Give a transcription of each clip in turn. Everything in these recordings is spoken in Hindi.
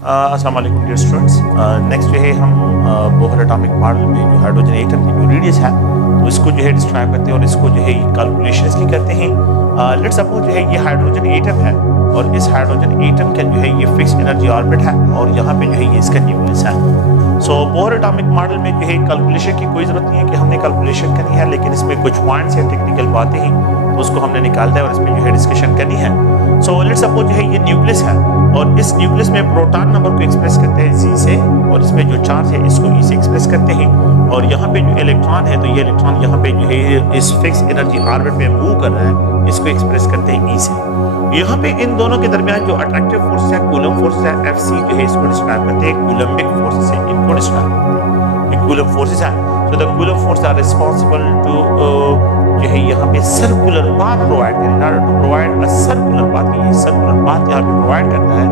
अस्सलाम वालेकुम डियर स्टूडेंट्स। नेक्स्ट जो है हम बोहर एटॉमिक मॉडल में जो हाइड्रोजन एटम की जो रेडियस है तो इसको जो है डिस्क्राइब करते हैं और इसको जो है कैलकुलेशन इसकी करते हैं। लेट्स सपोज जो है ये हाइड्रोजन एटम है और इस हाइड्रोजन एटम का जो है ये फिक्स एनर्जी ऑर्बिट है और यहाँ पे जो है ये इसका न्यूक्लियस है। सो बोहर एटॉमिक मॉडल में जो है कैलकुलेशन की कोई ज़रूरत नहीं है कि हमने कैलकुलेशन करनी है, लेकिन इसमें कुछ पॉइंट्स या टेक्निकल बातें हैं तो उसको हमने निकालना है और इस पर जो है डिस्कशन करनी है। सो लेट्स सपोज जो है ये न्यूक्लियस है और इस न्यूक्लियस में प्रोटॉन नंबर को एक्सप्रेस करते हैं जी से और इसमें जो चार्ज है इसको ई से एक्सप्रेस करते हैं और यहाँ पे जो इलेक्ट्रॉन है तो ये इलेक्ट्रॉन यहाँ पे जो है इस फिक्स एनर्जी ऑर्बिट में मूव कर रहा है, इसको एक्सप्रेस करते हैं ई से। यहाँ पे इन दोनों के दरमियान जो अट्रैक्टिव फोर्स है कूलम फोर्स है एफ सी जो है इसको डिस्क्राइब करते हैं, कूलम्बिक फोर्सेस है इनको डिस्क्राइब करते हैं। कूलम फोर्सेस है so the Coulomb force are responsible to जो है यहाँ पे सर्कुलर पाथ प्रोवाइड करें in order to provide a circular path. ये सर्कुलर पाथ यहाँ पे प्रोवाइड करता है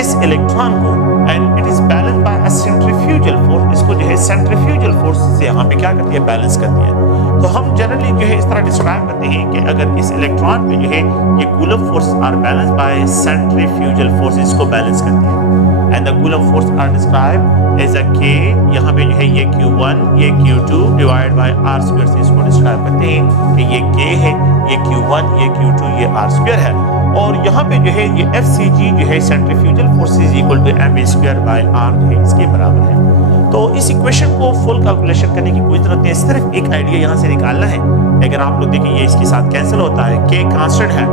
इस इलेक्ट्रॉन को and it is balanced by a centrifugal force. इसको जो है सेंट्रीफ्यूगल फोर्स से यहाँ पे क्या करती है, बैलेंस करती है। तो हम जनरली जो है इस तरह डिस्क्राइब करते हैं कि अगर इस इलेक्ट्रॉन पे जो है ये Coulomb force are balanced by centrifugal force, इसको बैलेंस करती है and the Coulomb force are described as a k। यहाँ पे जो है ये q1 ये q2 divide by r square से इसको डिस्क्राइब करते हैं कि ये k है, ये q1 ये q2 ये r स्क्वायर है। और यहाँ पे जो है ये FCG जो है centrifugal force is equal to m square by r जो है इसके बराबर है। तो इस इक्वेशन को फुल कैलकुलेशन करने की कोई जरूरत नहीं है, सिर्फ एक आइडिया यहाँ से निकालना है। अगर आप लोग देखें ये इसके साथ कैंसिल होता है, k कांस्टेंट है,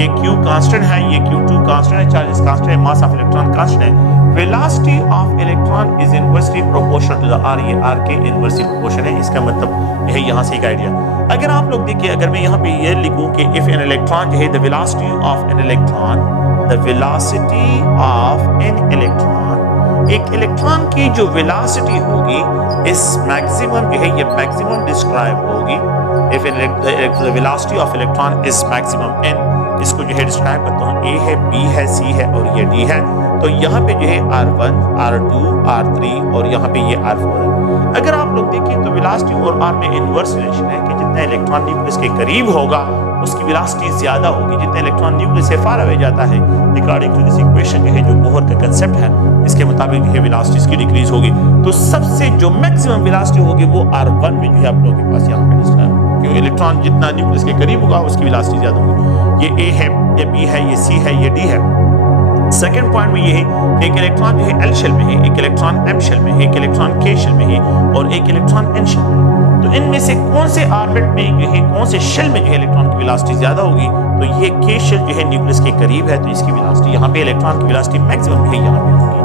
ये q कांस्टेंट है, ये q2 कांस्टेंट है, चार्जेस कांस्टेंट है, मास ऑफ इलेक्ट्रॉन कांस्टेंट है। Velocity of electron is inversely proportional to the r, ये r के इनवर्सली प्रोपोर्शनल है। इसका मतलब यह यहाँ से एक आइडिया। अगर आप लोग देखिए अगर मैं यहाँ पे ये लिखूं कि इफ एन इलेक्ट्रॉन जो है the velocity of an electron, the velocity of an electron, एक इलेक्ट्रॉन की जो वेलोसिटी होगी इस मैक्सिमम जो है ये मैक्सिमम डिस्क्राइब होगी if the velocity of electron is maximum n। इसको जो है डिस्क्राइब करता हूँ, a है, b है, c है और ये d है। तो यहाँ पे जो है r1 r2 r3 और यहाँ पे ये r4 है। अगर आप लोग देखें तो वेलोसिटी और r में इनवर्स रिलेशन है कि जितना इलेक्ट्रॉन न्यूक्लियस के करीब होगा उसकी वेलोसिटी ज्यादा होगी, जितना इलेक्ट्रॉन न्यूक्लियस से फार अवे जाता है अकॉर्डिंग टू दिस इक्वेशन जो है जो बोहर का कंसेप्ट है इसके मुताबिक जो है वेलोसिटी इसकी डिक्रीज होगी। तो सबसे जो मैक्सिमम वेलोसिटी होगी वो r1 में जो है आप लोगों के पास यहाँ पे डिस्क्राइब, क्योंकि इलेक्ट्रॉन जितना न्यूक्लियस के करीब होगा उसकी वेलोसिटी ज्यादा होगी। ये a है, ये b है, ये c है, ये d है। सेकेंड पॉइंट में ये है कि एक इलेक्ट्रॉन जो है एल शेल में है, एक इलेक्ट्रॉन एम शेल में है, एक इलेक्ट्रॉन के शेल में है और एक इलेक्ट्रॉन एन शेल में है। तो इनमें से कौन से ऑर्बिट में जो है कौन से शेल में जो है इलेक्ट्रॉन की वेलोसिटी ज्यादा होगी, तो ये के शेल जो है न्यूक्लियस के करीब है तो इसकी वेलोसिटी यहाँ पे इलेक्ट्रॉन की वेलोसिटी मैक्सिमम है यहाँ पे होगी।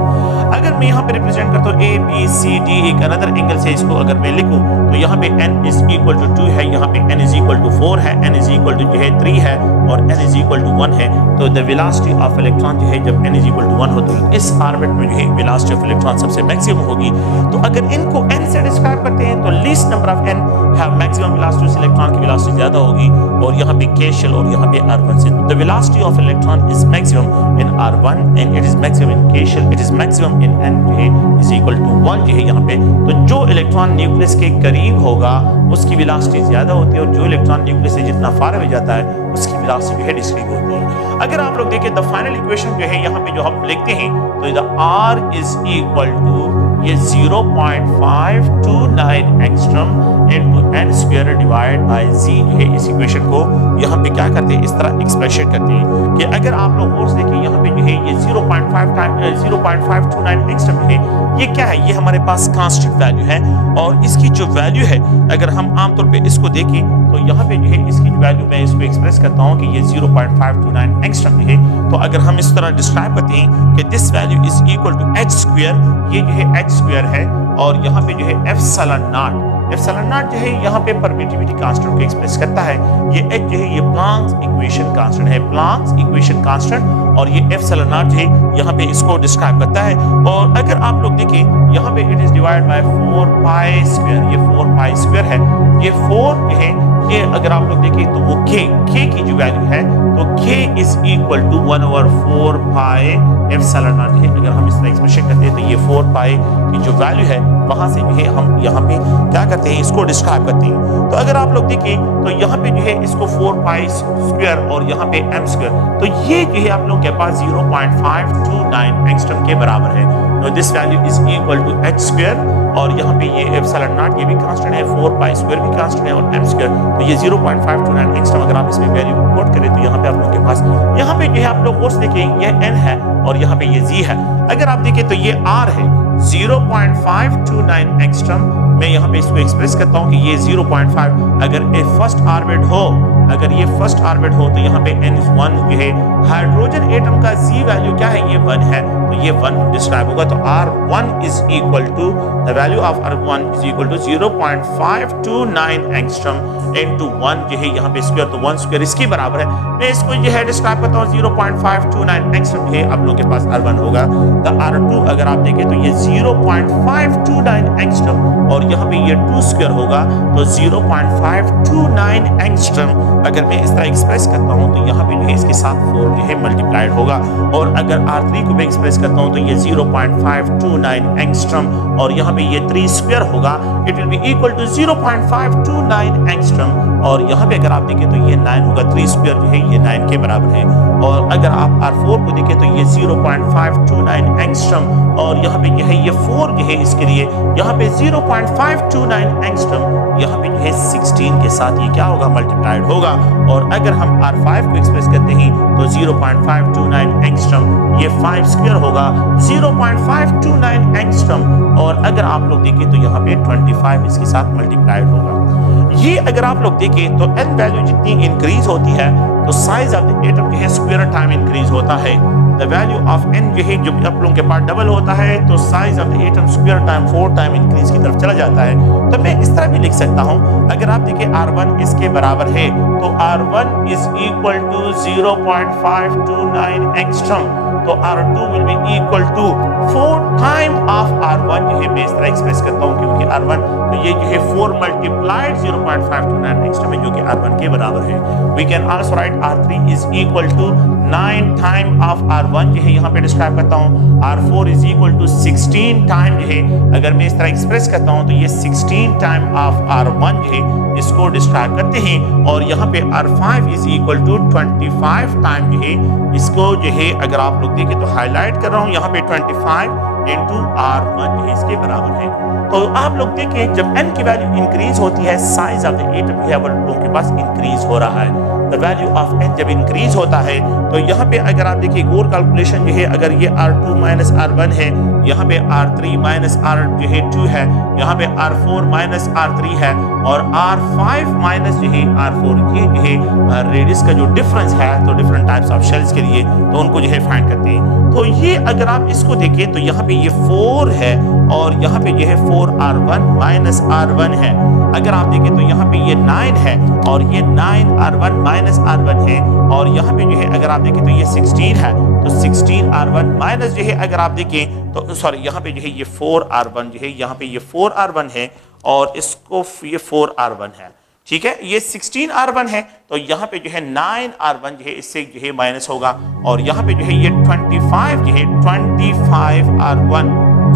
अगर मैं यहाँ पे रिप्रेजेंट करता हूँ ए बी सी डी एक अनदर एंगल से इसको अगर मैं लिखूँ तो यहाँ पे n इज इक्वल टू 2 है, यहाँ पे n इज इक्वल टू 4 है, n इज इक्वल टू जो है 3 है और n इज इक्वल टू 1 है। तो द वेलोसिटी ऑफ इलेक्ट्रॉन जो है जब n इज इक्वल टू 1 हो तो इस ऑर्बिट में जो है वेलोसिटी ऑफ इलेक्ट्रॉन सबसे मैक्सिमम होगी। तो अगर इनको n से डिस्क्राइब करते हैं तो least number of n have maximum velocity, उस इलेक्ट्रॉन की वेलोसिटी ज्यादा होगी और यहाँ पे k शेल और यहाँ पे r1 से the velocity of electron is maximum in r1 and it is maximum in k shell, it is maximum in n जो है इज इक्वल टू 1 जो है यहाँ पे। तो जो इलेक्ट्रॉन न्यूक्लियस के करीब होगा उसकी वेलोसिटी ज्यादा होती है और जो इलेक्ट्रॉन न्यूक्लियस से जितना फार अवे जाता है उसकी वेलोसिटी जो है डिक्रीज होती है। अगर आप लोग देखें द फाइनल इक्वेशन जो है यहाँ पे जो हम लिखते हैं तो the r is equal to ये 0.529 angstrom into n square divide by z जो है इस इक्वेशन को यहाँ पे क्या करते हैं इस तरह एक्सप्रेशन करते हैं कि अगर आप लोग फोर्स देखें यहाँ पे जो है ये 0.529 एंगस्ट्रॉम है, ये क्या है, ये हमारे पास कांस्टेंट वैल्यू है और इसकी जो वैल्यू है अगर हम आमतौर पे इसको देखें तो यहाँ पे जो है इसकी जो वैल्यू मैं इसको एक्सप्रेस करता हूँ कि ये 0.529 एंगस्ट्रॉम है। तो अगर हम इस तरह डिस्क्राइब करते हैं कि this value is equal to h square, ये जो है h स्क्वायर है और यहाँ पे जो है एप्सिलॉन नॉट जो है यहाँ पे परमिटिविटी कांस्टेंट को एक्सप्रेस करता है। ये h जो है ये प्लांक्स इक्वेशन कांस्टेंट है, प्लांक्स इक्वेशन कांस्टेंट और ये एप्सिलॉन नॉट जो है यहाँ पे इसको डिस्क्राइब करता है। और अगर आप लोग देखें यहाँ पे it is divide by 4 pi square, ये 4 पाई स्क्वायर है, ये 4 जो है ये अगर आप लोग देखें तो वो k की जो वैल्यू है तो k is equal to 1/4 pi epsilon naught है। अगर हम इस तरह एक्सप्रेशन करते हैं तो ये 4 पाई की जो वैल्यू है वहां से जो है हम यहाँ पे क्या करते हैं, इसको डिस्क्राइब करते हैं। तो अगर आप लोग देखें तो यहाँ पे जो है इसको 4 पाई स्क्वायर और यहाँ पे m स्क्वायर, तो ये जो है आप लोग के पास 0.529 एंगस्ट्रम के बराबर है। तो this value is equal to h square और यहाँ पे ये एप्सिलॉन नॉट ये भी कांस्टेंट है, 4 पाई स्क्वायर भी कांस्टेंट है और m स्क्वायर, तो ये 0.529 एंगस्ट्रम अगर आप इसमें वैल्यू पुट करें तो यहाँ पे आप लोगों के पास यहाँ पे जो है आप लोग फोर्स देखें ये n है और यहाँ पे ये z है। अगर आप देखें तो ये r है 0.529 एंगस्ट्रम। मैं यहाँ पे इसको एक्सप्रेस करता हूँ कि ये 0.5 अगर ये फर्स्ट ऑर्बिट हो, अगर ये फर्स्ट ऑर्बिट हो तो यहाँ पे n इज 1 जो है। हाइड्रोजन एटम का z वैल्यू क्या है, ये 1 है, तो ये 1 डिस्क्राइब होगा। तो r1 is equal to the value of r1 is equal to 0.529 angstrom into 1 जो है यहाँ पे स्क्वायर, तो 1 स्क्वायर इसके बराबर है। मैं इसको जो है डिस्क्राइब करता हूँ 0.529 एंगस्ट्रम जो है आप लोगों के पास r1 होगा। द r2 अगर आप देखें तो ये 0.529 एंगस्ट्रम और यहाँ पे ये 2 स्क्वायर होगा, तो 0.529 एंगस्ट्रम अगर मैं इस तरह एक्सप्रेस करता हूँ तो यहाँ पे जो है इसके साथ 4 जो है मल्टीप्लाइड होगा। और अगर r3 को मैं एक्सप्रेस करता हूँ तो ये 0.529 एंगस्ट्रम और यहाँ पे ये 3 स्क्वायर होगा, it will be equal to 0.529 angstrom. और यहाँ पे अगर आप देखें तो ये 9 होगा, 3 स्क्वायर जो है ये 9 के बराबर है। और अगर आप r4 को देखें तो ये 0.529 एंगस्ट्रम और यहाँ पे जो है ये 4 जो है इसके लिए यहाँ पे 0.529 एंगस्ट्रम, यहाँ पे जो है 16 के साथ ये क्या होगा, मल्टीप्लाइड होगा। और अगर हम r5 को एक्सप्रेस करते हैं तो 0.529 एंगस्ट्रम ये 5 स्क्वायर होगा, 0.529 एंगस्ट्रम। और अगर आप लोग देखें तो यहाँ पे 25 इसके साथ मल्टीप्लाइड होगा। ये अगर आप लोग देखें तो n वैल्यू जितनी इंक्रीज होती है तो साइज ऑफ द एटम जो है स्क्वायर टाइम इंक्रीज होता है। द वैल्यू ऑफ n जो है जब आप लोगों के पास डबल होता है तो size of the atom square time 4 time increase की तरफ चला जाता है। तो मैं इस तरह भी लिख सकता हूँ, अगर आप देखें r1 इसके बराबर है तो r1 is equal to 0.529 angstrom, तो r2 will be equal to 4 time of r1 जो है मैं इस तरह एक्सप्रेस करता हूँ क्योंकि r1 तो ये जो है 4 मल्टीप्लाइड 0.529 एंगस्ट्रम है जो कि r1 के बराबर है। We can also write r3 is equal to 9 time of r1 जो है यहाँ पे डिस्क्राइब करता हूँ। r4 is equal to 16 time जो है अगर मैं इस तरह एक्सप्रेस करता हूँ तो ये 16 टाइम ऑफ r1 जो है इसको डिस्क्राइब करते हैं। और यहाँ पे r5 is equal to 25 time जो है इसको जो है अगर आप लोग देखें तो हाईलाइट कर रहा हूँ यहाँ पे 25 इंटू r1 जो है इसके बराबर है। तो आप लोग देखें जब n की वैल्यू इंक्रीज होती है साइज ऑफ द एटम जो है वो लोगों के पास इंक्रीज हो रहा है। द वैल्यू ऑफ n जब इंक्रीज होता है तो यहाँ पे अगर आप देखिए एक और कैलकुलेशन जो है, अगर ये r2 माइनस r1 है, यहाँ पे r3 माइनस r जो है 2 है, यहाँ पे r4 माइनस r3 है और r5 माइनस जो है r4, ये जो है रेडियस का जो डिफरेंस है तो डिफरेंट टाइप्स ऑफ शेल्स के लिए तो उनको जो है फाइंड करते हैं। तो ये अगर आप इसको देखें तो यहाँ पे ये 4 है और यहाँ पे जो है 4r1 माइनस r1 है। अगर आप देखें तो यहाँ पे ये 9 है और ये 9r1 माइनस r1 है और यहाँ पे जो है अगर आप देखें तो ये 16 है, तो 16r1 माइनस जो है अगर आप देखें तो सॉरी यहाँ पे जो है ये 4r1 जो है यहाँ पे ये 4r1 है और इसको ये 4r1 है, ठीक है, ये 16r1 है तो यहाँ पे जो है 9r1 जो है इससे जो है माइनस होगा और यहाँ पे जो है ये 25 जो है 25r1,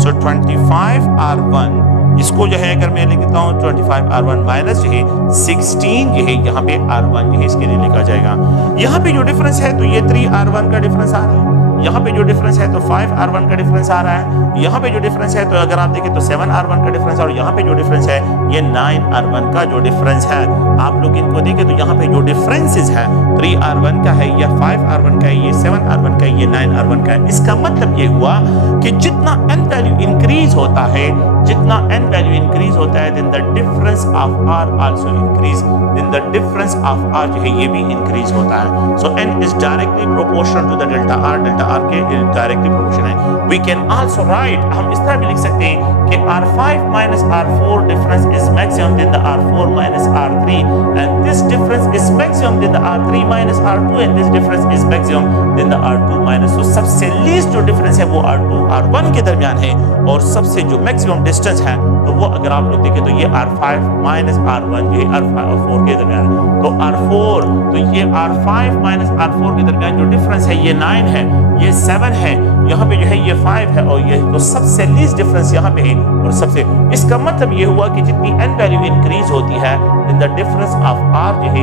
सो 25r1 इसको जो है अगर मैं लिखता हूँ 25r1 माइनस जो है 16 जो है यहाँ पे r1 जो है इसके लिए लिखा जाएगा। यहाँ पे जो डिफरेंस है तो ये 3r1 का डिफरेंस आ रहा है, यहाँ पे जो डिफरेंस है तो 5r1 का डिफरेंस आ रहा है, यहाँ पे जो डिफरेंस है तो अगर आप देखें तो 7r1 का डिफरेंस और यहाँ पे जो डिफरेंस है ये 9r1 का जो डिफरेंस है। आप लोग इनको देखें तो यहाँ पे जो डिफरेंसेस है 3r1 का है, ये 5r1 का है, ये 7r1 का है, ये 9r1 का है। इसका मतलब ये हुआ कि जितना n वैल्यू इंक्रीज होता है, जितना n वैल्यू इंक्रीज होता है then the difference of r also increase, then the difference of r जो है ये भी इंक्रीज होता है। So n is directly proportional to the delta r के डायरेक्टली प्रोपोर्शनल है। वी कैन आल्सो राइट, हम इस तरह भी लिख सकते हैं कि R5 minus R4 difference is maximum than the R4 minus R3 and this difference is maximum than the R3 minus R2 and this difference is maximum than the R2 minus। तो सबसे लीस्ट जो डिफरेंस है वो R2 R1 के दरमियान है और सबसे जो मैक्सिमम डिस्टेंस है तो वो अगर आप लोग देखें तो ये R5 minus R1 ये R4 के दरमियान है। तो R4 तो ये R5 minus R4 के दरमियान जो डिफरेंस है ये 9 है, ये 7 है, यहाँ पे जो है ये 5 है और ये तो सबसे लीस्ट डिफरेंस यहाँ पे है। और सबसे इसका मतलब ये हुआ कि जितनी n वैल्यू इंक्रीज होती है then the difference of r जो है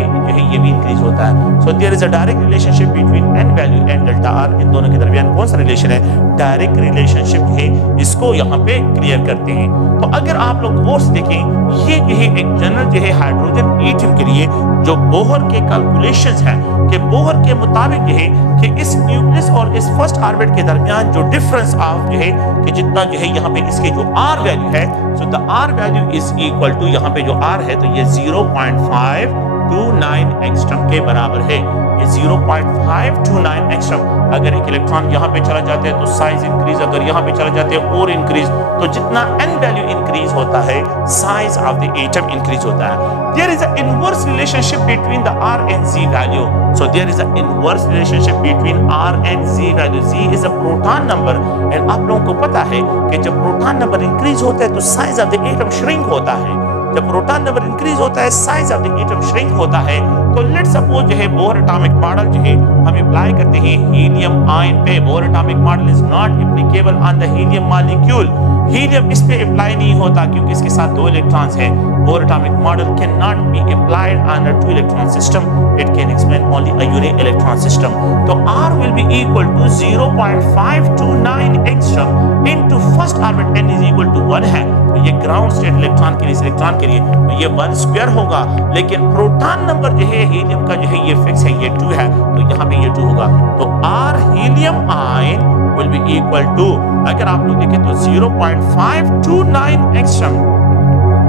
ये भी इंक्रीज होता है। so there is a direct relationship between n value and delta r। इन दोनों के दरमियान कौन सा रिलेशन है? डायरेक्ट रिलेशनशिप है। इसको यहाँ पे क्लियर करते हैं। तो अगर आप लोग और देखें ये जो है एक जनरल जो है हाइड्रोजन एटम के लिए जो बोहर के कैलकुलेशंस है कि बोहर के मुताबिक जो है कि इस न्यूक्लियस और इस फर्स्ट ऑर्बिट के दरमियान जो डिफरेंस ऑफ जो है कि जितना जो है यहाँ पे इसके जो आर वैल्यू है so the R value is equal to यहाँ पे जो आर है तो ये 0.529 एंगस्ट्रॉम के बराबर है। ये 0.529 एंगस्ट्रॉम। अगर एक इलेक्ट्रॉन यहाँ पे चला जाते हैं तो साइज इंक्रीज, अगर यहाँ पे चला जाते हैं और इंक्रीज, तो जितना n वैल्यू इंक्रीज होता है size of the atom increase होता है। There is an inverse relationship between the R and Z value. So there is an inverse relationship between R and Z value. Z is a proton number and आप लोगों को पता है कि जब प्रोटॉन नंबर इंक्रीज होता है तो size of the atom shrink होता है। जब प्रोटॉन नंबर इंक्रीज होता है size of the atom shrink होता है। तो लेट्स सपोज जो है बोहर एटॉमिक मॉडल जो है हम अप्लाई करते हैं हीलियम आयन पे। Bohr atomic model is not applicable on the helium molecule. Helium इस पे अप्लाई नहीं होता क्योंकि इसके साथ 2 इलेक्ट्रॉन्स हैं। Bohr atomic model can not be applied on a 2 electron system, it can explain only a unique electron system. तो R will be equal to 0.529 angstrom into first orbit n is equal to 1 है। तो ये ग्राउंड स्टेट इलेक्ट्रॉन के लिए, इस इलेक्ट्रॉन के लिए तो ये 1 स्क्वायर होगा, लेकिन प्रोटॉन नंबर जो है हीलियम का जो है ये फिक्स है, ये 2 है, तो यहाँ पे ये 2 होगा। तो R helium ion will be equal to, अगर आप लोग देखें तो 0.529 एंगस्ट्रॉम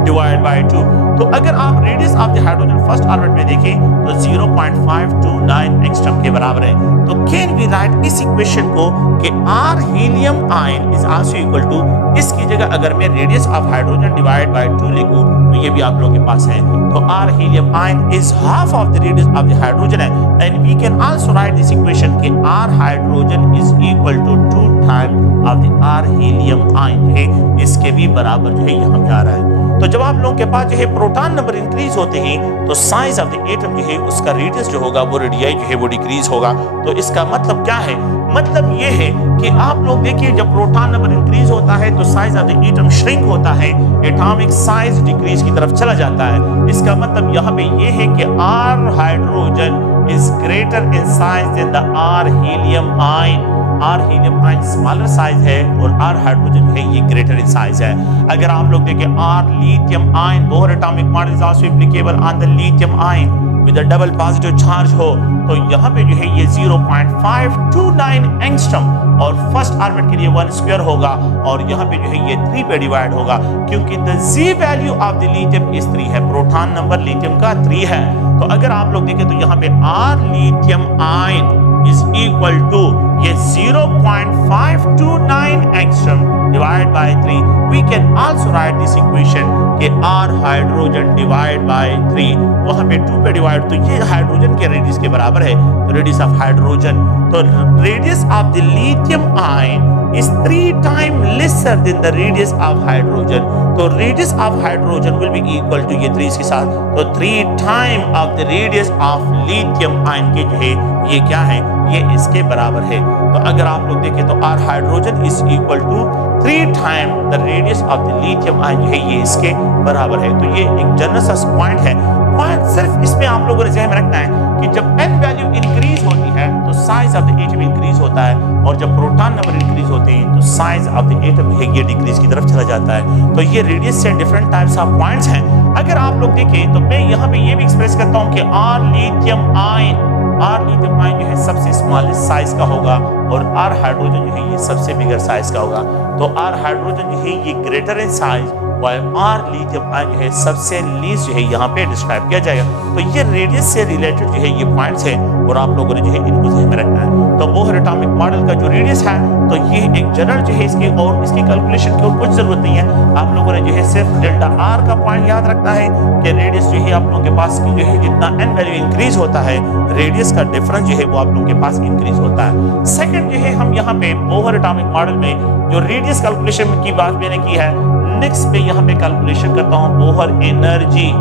डिवाइड बाय 2। तो अगर आप radius of the hydrogen first orbit में देखें तो 0.529 एंगस्ट्रॉम के बराबर है। तो कैन वी राइट इस इक्वेशन को कि R helium ion is also equal to, इसकी जगह अगर मैं radius of hydrogen divide by 2 लिखूं तो ये भी आप लोगों के पास है। तो R helium ion is half of the radius of the hydrogen है and we can also write this equation कि R hydrogen is equal to 2 time of the R helium ion है, इसके भी बराबर जो है यहाँ पे आ रहा है। तो जब आप लोगों के पास जो है प्रोटॉन नंबर इंक्रीज होते हैं तो साइज ऑफ द एटम जो है उसका रेडियस जो होगा वो रेडियाई जो है वो डिक्रीज होगा। तो इसका मतलब क्या है? मतलब ये है कि आप लोग देखिए जब प्रोटॉन नंबर इंक्रीज होता है तो size of the atom shrink होता है, एटॉमिक साइज डिक्रीज की तरफ चला जाता है। इसका मतलब यहाँ पे ये है कि R hydrogen is greater in size than the R helium ion. R helium ion smaller size है और R हाइड्रोजन है ये ग्रेटर इन साइज है। अगर आप लोग देखें R lithium ion, Bohr atomic model is also applicable on the lithium ion with a double positive charge हो तो यहाँ पे जो है ये 0.529 एंगस्ट्रॉम और फर्स्ट ऑर्बिट के लिए 1 स्क्वायर होगा और यहाँ पे जो है ये 3 पे डिवाइड होगा क्योंकि the Z value of the lithium is 3 है, प्रोटॉन नंबर लिथियम का 3 है। तो अगर आप लोग देखें तो यहाँ पे R lithium ion is equal to ये 0.529 angstrom divided by 3. We can also write this equation कि R हाइड्रोजन डिवाइड by 3 वहाँ पे 2 पे डिवाइड तो ये हाइड्रोजन के रेडियस के बराबर है। तो रेडियस ऑफ हाइड्रोजन तो radius of the lithium ion is 3 times lesser than the radius of hydrogen. तो radius of hydrogen will be equal to ये 3 इसके साथ तो 3 times of the radius of lithium ion के जो है ये क्या है, ये इसके बराबर है। तो अगर आप लोग देखें तो R hydrogen is equal to 3 times the radius of the lithium ion जो है ये इसके बराबर है। तो ये एक जनरल सा पॉइंट है। पॉइंट सिर्फ इसमें आप लोगों ने ध्यान में रखना है कि जब n वैल्यू इंक्रीज होती है तो size of the atom increase होता है और जब प्रोटॉन नंबर इंक्रीज होते हैं तो साइज ऑफ द एटम है ये डिक्रीज की तरफ चला जाता है। तो ये रेडियस से डिफरेंट टाइप्स ऑफ पॉइंट्स हैं। अगर आप लोग देखें तो मैं यहाँ पे ये भी एक्सप्रेस करता हूँ कि R लिथियम आयन जो है सबसे स्मॉलेस्ट साइज का होगा और R हाइड्रोजन जो है ये सबसे बिगर साइज का होगा। तो R हाइड्रोजन जो है ये greater in size while R lithium ion जो है सबसे लीस्ट जो है यहाँ पे डिस्क्राइब किया जाएगा। तो ये रेडियस से रिलेटेड जो है ये पॉइंट्स हैं और आप लोगों ने जो है इनको ध्यान में रखना है। तो बोहर एटॉमिक मॉडल का जो रेडियस है तो ये एक जनरल जो है इसकी और इसकी कैलकुलेशन की और कुछ जरूरत नहीं है। आप लोगों ने जो है सिर्फ डेल्टा आर का पॉइंट याद रखना है कि रेडियस जो है आप लोगों के पास की जो है जितना एन वैल्यू इंक्रीज होता है रेडियस का डिफरेंस जो है वो आप लोगों के पास इंक्रीज होता है। सेकंड जो है हम यहाँ पे बोहर एटॉमिक मॉडल में जो रेडियस कैलकुलेशन की बात मैंने की है, नेक्स्ट पे यहाँ पे कैलकुलेशन करता हूँ Bohr energy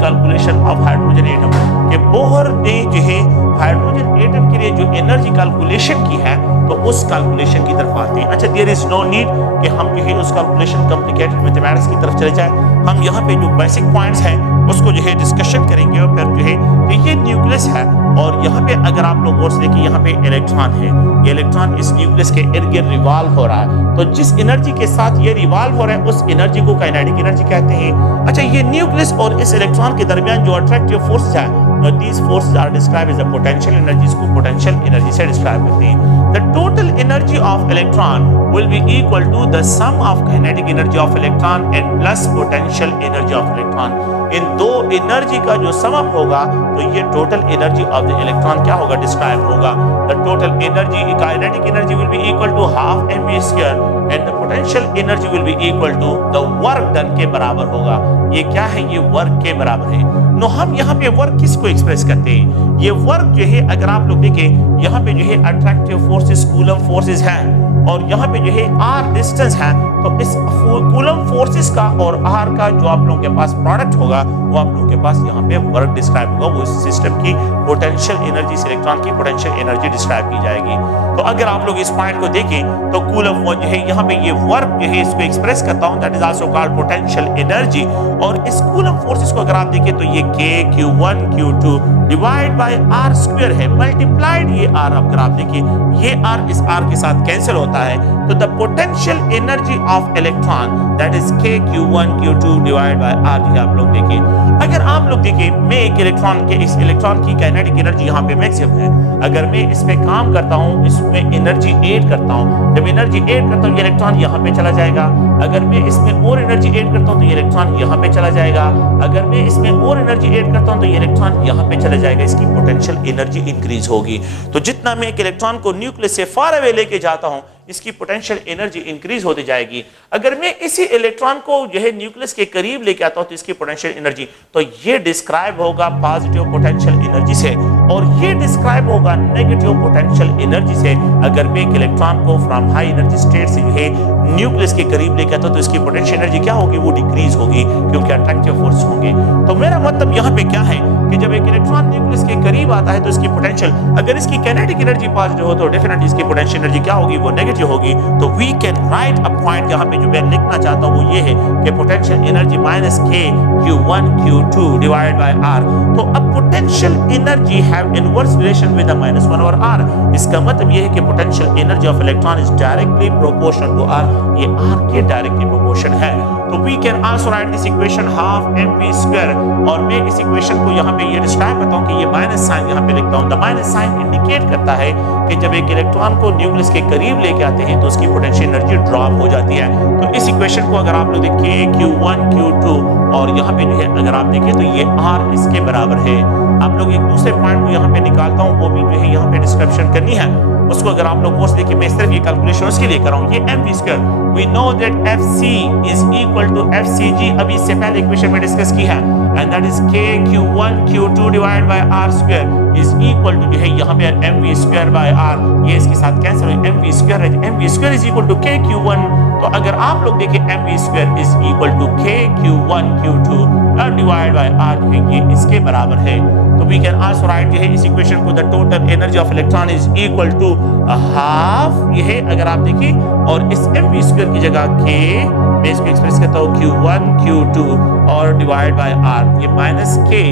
calculation of hydrogen atom के बोहर ने जो है हाइड्रोजन एटम के लिए जो एनर्जी कैलकुलेशन की है तो उस कैलकुलेशन की तरफ आते हैं। अच्छा, देयर इज नो नीड कि हम जो है उस कैलकुलेशन कॉम्प्लिकेटेड मैथमेटिक्स की तरफ चले जाएं। हम यहाँ पे जो बेसिक पॉइंट्स हैं उसको जो है डिस्कशन करेंगे और फिर जो है कि ये न्यूक्लियस है और यहाँ पे अगर आप लोग गौर से देखिए यहाँ पे इलेक्ट्रॉन है, ये इलेक्ट्रॉन इस न्यूक्लियस के इर्द गिर्द रिवॉल्व हो रहा है। तो जिस एनर्जी के साथ ये रिवॉल्व हो रहा है उस एनर्जी को काइनेटिक एनर्जी कहते हैं। अच्छा, ये न्यूक्लियस और इस इलेक्ट्रॉन के दरमियान जो अट्रैक्टिव फोर्सेस है, these forces are described as the potential energies को potential energy से describe करते हैं। The total energy of electron will be equal to the sum of kinetic energy of electron and plus potential energy of electron। इन दो एनर्जी का जो सम अप होगा तो ये total energy of the electron क्या होगा, डिस्क्राइब होगा। The total energy kinetic energy will be equal to half mv square and the potential energy will be equal to the work done के बराबर होगा। ये क्या है, ये वर्क के बराबर है। नो हम यहाँ पे वर्क किसको एक्सप्रेस करते हैं, ये वर्क जो है अगर आप लोग देखें यहाँ पे जो है अट्रैक्टिव फोर्सेस कूलम फोर्सेस हैं और यहाँ पे जो है आर डिस्टेंस है तो इस कूलम फोर्सेस का और आर का जो आप लोगों के पास प्रोडक्ट होगा वो आप लोगों के पास यहाँ पे वर्क डिस्क्राइब होगा। वो सिस्टम की पोटेंशियल एनर्जी से इलेक्ट्रॉन की पोटेंशियल एनर्जी डिस्क्राइब की जाएगी। तो अगर आप लोग इस पॉइंट को देखें तो कूलम जो है यहाँ पे ये वर्क जो है इसको एक्सप्रेस करता हूँ, that is also called potential energy. और इस कूलम फोर्सेस को अगर आप देखें तो ये k q1 q2 divide by r square है मल्टीप्लाइड ये r। अगर आप देखिए ये r इस r के साथ कैंसिल होता है तो the potential energy of electron that is k q1 q2 divide by r जो आप लोग देखिए। अगर आप लोग देखिए मैं एक इलेक्ट्रॉन के इस इलेक्ट्रॉन की काइनेटिक एनर्जी यहाँ पे मैक्सिमम है, अगर मैं इस पे काम करता हूँ इसमें एनर्जी ऐड करता हूँ, जब एनर्जी ऐड करता हूँ ये इलेक्ट्रॉन यहाँ पे चला जाएगा। अगर मैं इसमें और एनर्जी ऐड करता हूँ तो ये इलेक्ट्रॉन यहाँ पे चला जाएगा। अगर मैं इसमें और एनर्जी ऐड करता हूँ तो ये इलेक्ट्रॉन यहाँ पे चला जाएगा, इसकी पोटेंशियल एनर्जी इंक्रीज होगी। तो जितना मैं एक इलेक्ट्रॉन को न्यूक्लियस से फार अवे लेके जाता हूँ इसकी पोटेंशियल एनर्जी इंक्रीज होती जाएगी। अगर मैं इसी इलेक्ट्रॉन को जो है न्यूक्लियस के करीब लेके आता हूं तो इसकी पोटेंशियल एनर्जी तो ये डिस्क्राइब होगा पॉजिटिव पोटेंशियल एनर्जी से और ये डिस्क्राइब होगा नेगेटिव पोटेंशियल एनर्जी से। अगर मैं एक इलेक्ट्रॉन को फ्रॉम हाई एनर्जी स्टेट से जो है न्यूक्लियस के करीब लेके आता हूं तो इसकी पोटेंशियल एनर्जी क्या होगी, वो डिक्रीज होगी क्योंकि अट्रैक्टिव फोर्स होंगे। तो मेरा मतलब यहाँ पे क्या है कि जब एक इलेक्ट्रॉन न्यूक्लियस के करीब आता है तो इसकी पोटेंशियल, अगर इसकी काइनेटिक एनर्जी पॉजिटिव हो तो डेफिनेटली इसकी पोटेंशियल एनर्जी क्या होगी, वो नेगेटिव होगी। तो we can write a point यहाँ पे जो मैं लिखना चाहता हूँ वो ये है कि potential energy minus k q1 q2 divide by r। तो अब potential energy have inverse relation with minus one over r। इसका मतलब ये है कि potential energy of electron is directly proportional to r, ये r के डायरेक्टली प्रोपोर्शन है। तो we can also write this equation half mv square और मैं इस इक्वेशन को यहाँ पे ये डिस्क्राइब करता हूँ कि ये माइनस साइन यहाँ पे लिखता हूँ। द माइनस साइन इंडिकेट करता है कि जब एक इलेक्ट्रॉन को न्यूक्लियस के करीब लेके आते हैं तो उसकी पोटेंशियल एनर्जी ड्रॉप हो जाती है। तो इस इक्वेशन को अगर आप लोग देखिए q1 q2 और यहाँ पे जो है अगर आप देखें तो ये r इसके बराबर है। आप लोग एक दूसरे पॉइंट को यहाँ पे निकालता हूँ वो भी जो है यहाँ पे डिस्क्रिप्शन करनी है, उसको अगर आप लोग कोर्स देखिए मैं सिर्फ ये कैलकुलेशन उसके लिए कर रहा हूँ। ये mv square we know that fc is equal to fcg, अभी इससे पहले इक्वेशन में डिस्कस की है, and that is k q1 q2 divide by r square is equal to जो है यहाँ पे mv स्क्वायर बाय r, ये इसके साथ कैंसिल हो mv स्क्वायर है, mv square is equal to k q1। तो अगर आप लोग देखें mv square is equal to k q1 q2 divide by r जो है ये इसके बराबर है। तो वी कैन आल्सो राइट जो है इस इक्वेशन को the total energy of electron is equal to half, ये है अगर आप देखिए, और इस mv स्क्वायर की जगह k मैं इसको एक्सप्रेस करता हूँ q1 q2 और डिवाइड बाय r, ये minus k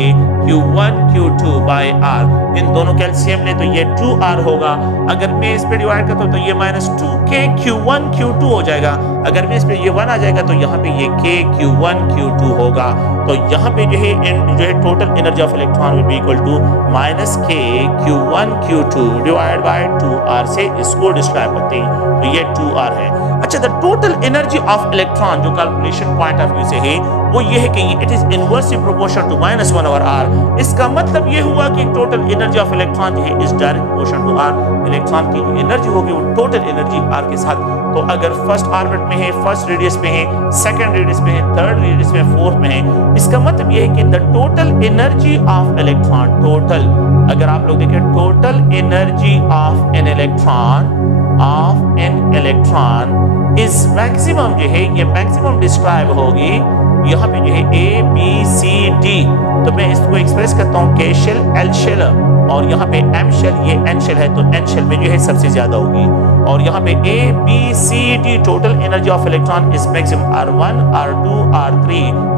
q1 q2 by r, इन दोनों का एलसीएम ले तो ये 2r होगा। अगर मैं इस पे डिवाइड करता हूँ तो ये माइनस 2k q1 q2 हो जाएगा। अगर मैं इस पे ये 1 आ जाएगा तो यहाँ पे ये k q1 q2 होगा। तो यहाँ पे जो है total energy of electron will be equal to minus k q1 q2 divide by 2r से इसको डिस्क्राइब करते हैं, तो ये 2r है। अच्छा, the total energy of electron जो कैलकुलेशन पॉइंट ऑफ व्यू से है वो ये है कि it is inversely proportional to -1/r। इसका मतलब ये हुआ कि टोटल एनर्जी ऑफ इलेक्ट्रॉन जो है is direct proportional to r। Electron की जो एनर्जी होगी वो टोटल एनर्जी r के साथ। तो अगर फर्स्ट ऑर्बिट में है, फर्स्ट रेडियस में है, सेकंड रेडियस में है, थर्ड रेडियस में, फोर्थ में है, इसका मतलब ये है कि the total energy of electron, total अगर आप लोग देखें total energy of an electron is maximum जो है ये मैक्सिमम डिस्क्राइब होगी यहाँ पे जो है ए बी सी डी। तो मैं इसको एक्सप्रेस करता हूँ के शेल एल शेल और यहाँ पे एम शेल ये एन शेल है तो एन शेल में जो है सबसे ज्यादा होगी। और यहाँ पे A B C D total energy of electron is maximum R1 R2 R3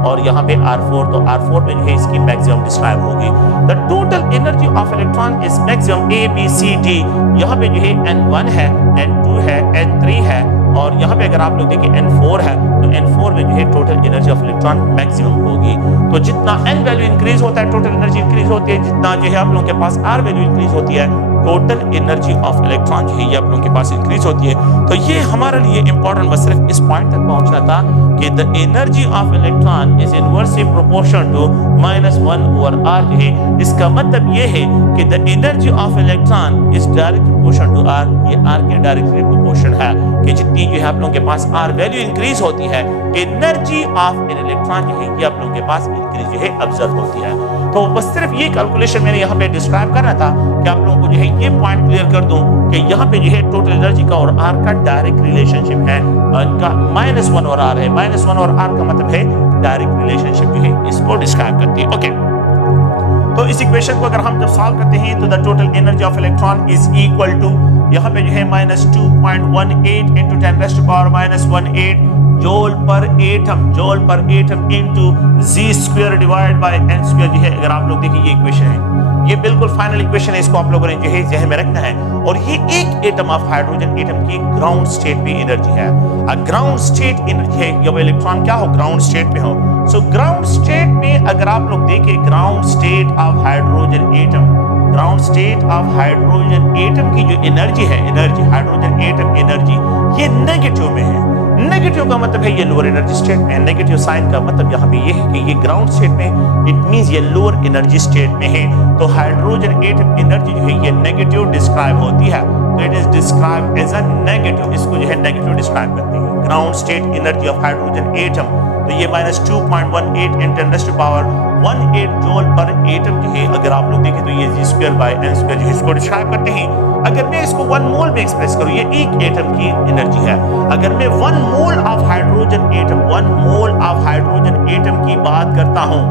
और यहाँ पे R4। तो R4 में जो है इसकी मैक्सिमम डिस्क्राइब होगी। The total energy of electron is maximum A B C D. यहाँ पे जो है N1 है, N2 है, N3 है और यहाँ पे अगर आप लोग देखें N4 है तो N4 में जो है total energy of electron maximum होगी। तो जितना N वैल्यू इंक्रीज होता है टोटल एनर्जी इंक्रीज होती है, जितना जो है आप लोगों के पास R वैल्यू इंक्रीज होती है टोटल एनर्जी ऑफ इलेक्ट्रॉन जो है ये आप लोगों के पास इंक्रीज होती है। तो ये हमारे लिए इंपॉर्टेंट बस सिर्फ इस पॉइंट तक पहुंचना था कि the energy of electron is inversely proportional to -1/r जो है। इसका मतलब ये है कि the energy of electron is direct proportional to r। ये r के डायरेक्टली प्रोपोर्शन है कि जितनी जो है आप लोगों के पास r वैल्यू इंक्रीज होती है एनर्जी ऑफ एन इलेक्ट्रॉन जो है ये आप लोगों के पास इंक्रीज जो है ऑब्जर्व होती है। तो बस सिर्फ ये कैलकुलेशन मैंने यहाँ पे डिस्क्राइब करना था कि आप लोगों को जो है ये पॉइंट क्लियर कर दूं कि यहाँ पे जो है टोटल एनर्जी का और r का डायरेक्ट रिलेशनशिप है। इनका -1 और r है, -1 और r का मतलब है डायरेक्ट रिलेशनशिप जो है इसको डिस्क्राइब करती है। ओके तो इस इक्वेशन को अगर हम जब सॉल्व करते हैं तो the total energy of electron is equal to यहाँ पे जो है -2.18 into 10⁻⁻18 joule per atom into Z square divide by N square जो है। अगर आप लोग देखिए ये इक्वेशन है, ये बिल्कुल फाइनल इक्वेशन है, इसको आप लोगों ने जो है जहन में रखना है। और ये एक एटम ऑफ हाइड्रोजन एटम की ग्राउंड स्टेट पे एनर्जी है। ग्राउंड स्टेट एनर्जी है जब इलेक्ट्रॉन क्या हो ग्राउंड स्टेट पे हो। सो ग्राउंड स्टेट में अगर आप लोग देखें ground state of hydrogen atom, ground state of hydrogen atom की जो एनर्जी है, एनर्जी हाइड्रोजन एटम एनर्जी ये नेगेटिव में है। नेगेटिव का मतलब है ये लोअर एनर्जी स्टेट में, नेगेटिव साइन का मतलब यहाँ पे ये है कि ये ग्राउंड स्टेट में, इट मींस ये लोअर एनर्जी स्टेट में है। तो हाइड्रोजन एटम एनर्जी जो है ये नेगेटिव डिस्क्राइब होती है। तो it is describe as a negative, इसको जो है नेगेटिव डिस्क्राइब करते हैं ground state energy of hydrogen atom. तो ये -2.18 × 10⁻18 जूल पर एटम जो है अगर आप लोग देखें तो ये Z square by N square जो है इसको डिस्क्राइब करते हैं। अगर मैं इसको 1 मोल में एक्सप्रेस करूं ये एक एटम की एनर्जी है। अगर मैं 1 mole of hydrogen atom, 1 mole of hydrogen atom की बात करता हूं,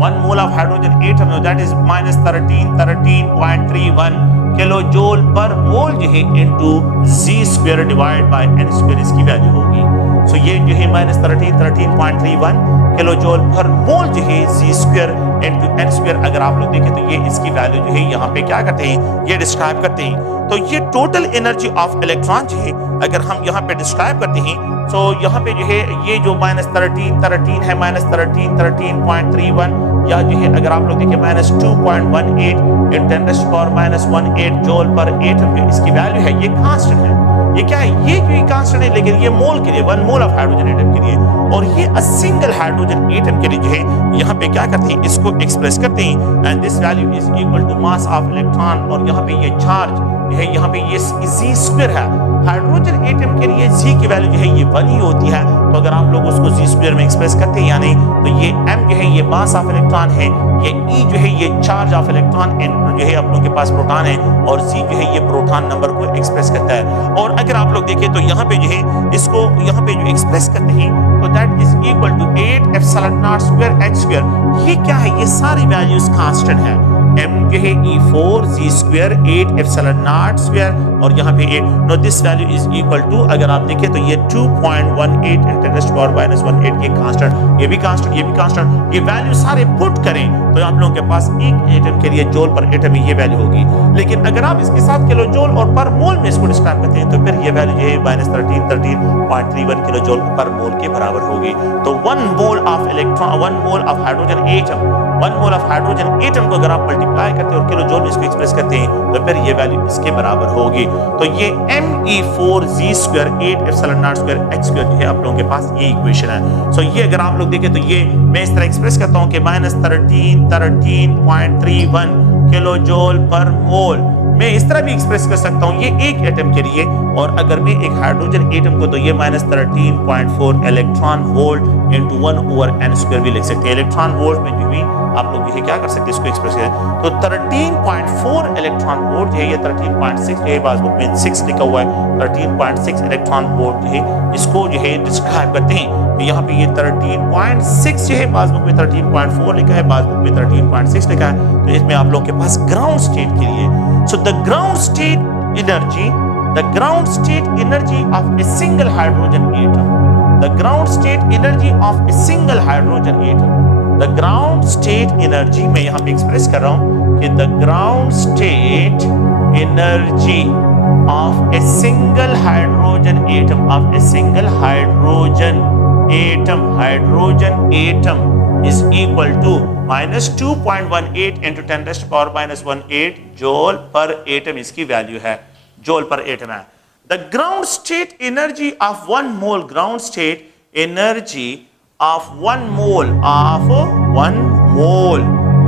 1 mole of hydrogen atom that is -13.31 kilo joule per mole जो है into Z square divide by N square इसकी वैल्यू होगी। सो ये जो है -13.31 किलो जूल पर मोल जो है जी स्क्वायर इनटू एन स्क्वायर अगर आप लोग देखें तो ये इसकी वैल्यू जो है यहाँ पे क्या करते हैं ये डिस्क्राइब करते हैं। तो ये टोटल एनर्जी ऑफ इलेक्ट्रॉन जो है अगर हम यहाँ पे डिस्क्राइब करते हैं तो यहाँ पे जो है ये जो -13 है, -13.31 या जो है अगर आप लोग देखिए -2.18 × 10⁻⁻18 जूल पर एटम जो इसकी वैल्यू है ये कांस्टेंट है। ये क्या है ये कोई कांस्टेंट है लेकिन ये मोल के लिए 1 मोल ऑफ हाइड्रोजन एटम के लिए और ये अ सिंगल हाइड्रोजन एटम के लिए जो है यहाँ पे क्या करते हैं इसको एक्सप्रेस करते हैं and this value is equal to mass of electron. और यहाँ पे ये चार्ज है यहाँ पे ये जी स्क्वायर है। हाइड्रोजन एटम के लिए जी की वैल्यू जो है ये 1 ही होती है। तो अगर आप लोग उसको जी स्क्वायर में एक्सप्रेस करते हैं यानी तो ये m जो है ये मास ऑफ इलेक्ट्रॉन है, ये e जो है ये चार्ज ऑफ इलेक्ट्रॉन, n जो है आप लोगों के पास प्रोटॉन है और c जो है ये प्रोटॉन नंबर को एक्सप्रेस करता है। और अगर आप लोग देखें तो यहाँ पे जो है इसको यहाँ पे जो एक्सप्रेस करते हैं तो that is equal to 8ε0² h²। ये क्या है ये सारी वैल्यूज कांस्टेंट है। m जो है e4 g² 8ε0² और यहाँ पे 8। No this value is equal to अगर आप देखें तो ये 2.18 × 10⁻⁻18 ये कांस्टेंट, ये भी कांस्टेंट, ये भी कांस्टेंट, ये वैल्यू सारे पुट करें तो आप लोगों के पास एक एटम के लिए जोल पर एटम ये वैल्यू होगी। लेकिन अगर आप इसके साथ किलो जोल और पर मोल में इसको डिस्क्राइब करते हैं तो फिर ये वैल्यू जो है -13.31 किलो जोल पर मोल के बराबर होगी। तो 1 mole of electron, 1 mole of hydrogen atom, 1 mole of hydrogen atom को अगर आप मल्टीप्लाई करते हैं और किलो जोल में इसको एक्सप्रेस करते हैं तो फिर ये वैल्यू इसके बराबर होगी। तो ये me4z² 8ε0² h² जो है आप लोगों के पास ये इक्वेशन है। सो ये अगर आप लोग देखें तो ये मैं इस तरह एक्सप्रेस करता हूं कि -13.31 किलो जोल पर मोल। मैं इस तरह भी एक्सप्रेस कर सकता हूं ये एक एटम के लिए, और अगर मैं एक हाइड्रोजन एटम को तो ये -13.4 इलेक्ट्रॉन वोल्ट इंटू 1/n² भी लिख सकते हैं। इलेक्ट्रॉन वोल्ट में जो भी आप लोग ये क्या कर सकते हैं इसको एक्सप्रेस करें तो 13.4 इलेक्ट्रॉन वोल्ट जो है ये 13.6 जो है पासबुक में 6 लिखा हुआ है, 13.6 इलेक्ट्रॉन वोल्ट जो है इसको जो है डिस्क्राइब करते हैं। तो यहाँ पे ये 13.6 जो है पासबुक में 13.4 लिखा है, पासबुक में 13.6 लिखा है। तो इसमें आप लोग के पास ग्राउंड स्टेट के लिए so the ground state energy, the ground state energy of a single hydrogen atom, the ground state energy of a single hydrogen atom, the ground state energy मैं यहाँ पे एक्सप्रेस कर रहा हूँ कि the ground state energy of a single hydrogen atom, of a single hydrogen atom is equal to -2.18 into 10⁻⁻18 joule per atom इसकी वैल्यू है, जोल पर एटम है। The ground state energy of 1 mole, ground state energy of 1 mole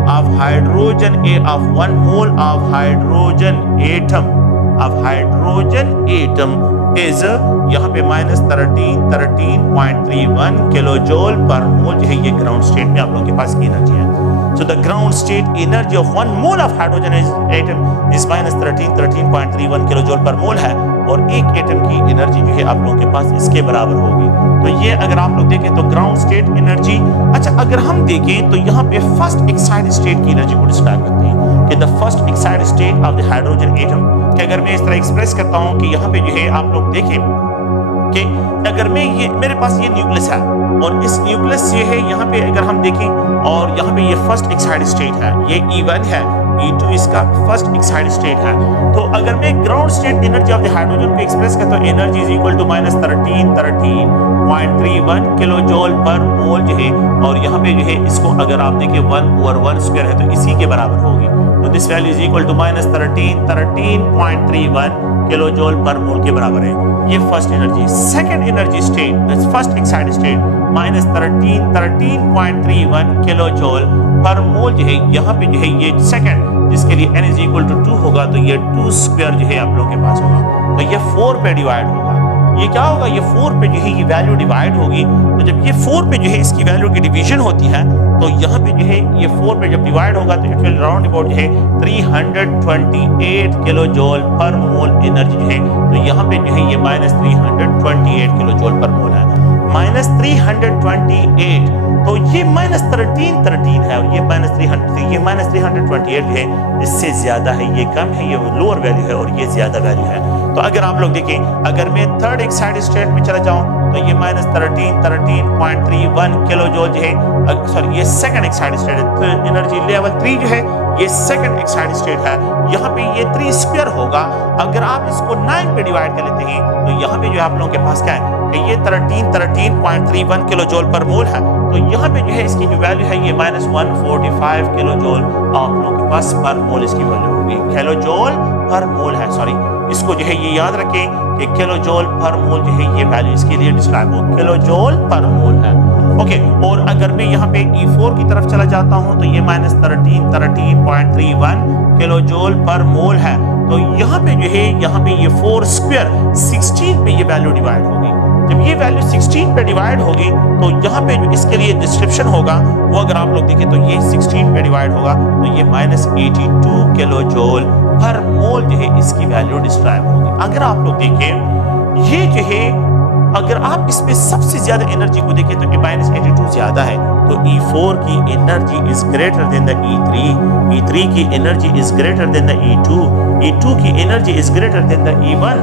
of hydrogen of 1 mole of hydrogen atom is यहाँ पे -13.31 किलो जोल पर मोल जो है ये ग्राउंड स्टेट में आप लोगों के पास की एनर्जी है। So the ground state energy of 1 mole of hydrogen atom is -13.31 kilojoule पर मोल है, और एक एटम की एनर्जी जो है आप लोगों के पास इसके बराबर होगी। तो ये अगर आप लोग देखें तो ग्राउंड स्टेट एनर्जी। अच्छा, अगर हम देखें तो यहाँ पे फर्स्ट एक्साइटेड स्टेट की एनर्जी को डिस्क्राइब करते हैं कि the first excited state of the hydrogen atom, कि अगर मैं इस तरह एक्सप्रेस करता हूँ कि यहाँ पे जो है आप लोग देखें कि अगर मैं ये मेरे पास ये न्यूक्लियस है और इस न्यूक्लियस ये है यहाँ पे अगर हम देखें, और यहाँ पे ये फर्स्ट एक्साइटेड स्टेट है, ये E1 है, E2 इसका फर्स्ट एक्साइटेड स्टेट है। तो अगर मैं ground state energy of the hydrogen को एक्सप्रेस करता हूँ energy is equal to -13.31 kilo joule per mole जो है, और यहाँ पे जो है इसको अगर आप देखें 1/1² है तो इसी के बराबर होगी। तो this value is equal to -13.31 kilo joule per mole के बराबर है। ये first energy. Second energy state, this first excited state -13.31 kilo joule per mole जो है यहाँ पे जो है ये सेकंड, जिसके लिए n इज इक्वल टू 2 होगा, तो ये 2² जो है आप लोगों के पास होगा, तो ये 4 पे डिवाइड होगा। ये क्या होगा, ये 4 पे जो है ये वैल्यू डिवाइड होगी। तो जब ये 4 पे जो है इसकी वैल्यू की डिवीजन होती है तो यहाँ पे जो है ये 4 पे जब डिवाइड होगा तो इट विल राउंड अबाउट जो है 328 किलो जोल पर मोल एनर्जी जो है, तो यहाँ पे जो है ये -328 किलो जोल पर मोल है। -328 तो ये -13 है, और ये -328 है, इससे ज्यादा है, ये कम है, ये लोअर वैल्यू है और ये ज्यादा वैल्यू है। तो अगर आप लोग देखें, अगर मैं थर्ड एक्साइटेड स्टेट में चला जाऊं तो ये -13.31 किलो जोल जो है, सॉरी ये सेकंड एक्साइटेड स्टेट है, तो एनर्जी लेवल 3 जो है ये सेकंड एक्साइटेड स्टेट है। यहाँ पे ये 3² होगा। अगर आप इसको 9 पे डिवाइड कर लेते हैं तो यहाँ पे जो आप लोगों के पास क्या है कि ये 13.31 किलो जोल पर मोल है। तो यहाँ पे जो है इसकी जो वैल्यू है ये -145 किलो जोल आप लोगों के पास पर मोल इसकी वैल्यू होगी। किलो जोल पर मोल है, सॉरी इसको जो है ये याद रखें कि किलो जोल पर मोल जो है ये वैल्यू इसके लिए डिस्क्राइब हो, किलो जोल पर मोल है। ओके, और अगर मैं यहाँ पे E4 की तरफ चला जाता हूँ तो ये -13.31 किलो जोल पर मोल है। तो यहाँ पे जो है यहाँ पे ये 4² 16 पे ये वैल्यू डिवाइड होगी। जब ये वैल्यू 16 पे डिवाइड होगी तो यहाँ पे जो इसके लिए डिस्क्रिप्शन होगा वो अगर आप लोग देखें तो ये 16 पे डिवाइड होगा तो ये -82 किलो जोल पर मोल जो है इसकी वैल्यू डिस्क्राइब होगी। अगर आप लोग देखें ये जो है, अगर आप इसमें सबसे ज्यादा एनर्जी को देखें तो -82 ज्यादा है, तो E4 की energy is greater than the E3, E3 की energy is greater than the E2, E2 की energy is greater than the E1।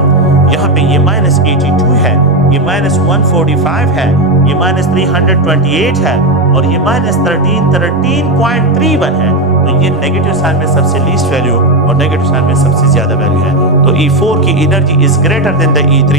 यहाँ पे ये -82 है, ये -145 है, ये -328 है, और ये -13.31 है, तो ये नेगेटिव साइन में सबसे लीस्ट वैल्यू और नेगेटिव साइन में सबसे ज्यादा वैल्यू है। तो E4 की energy is greater than the E3,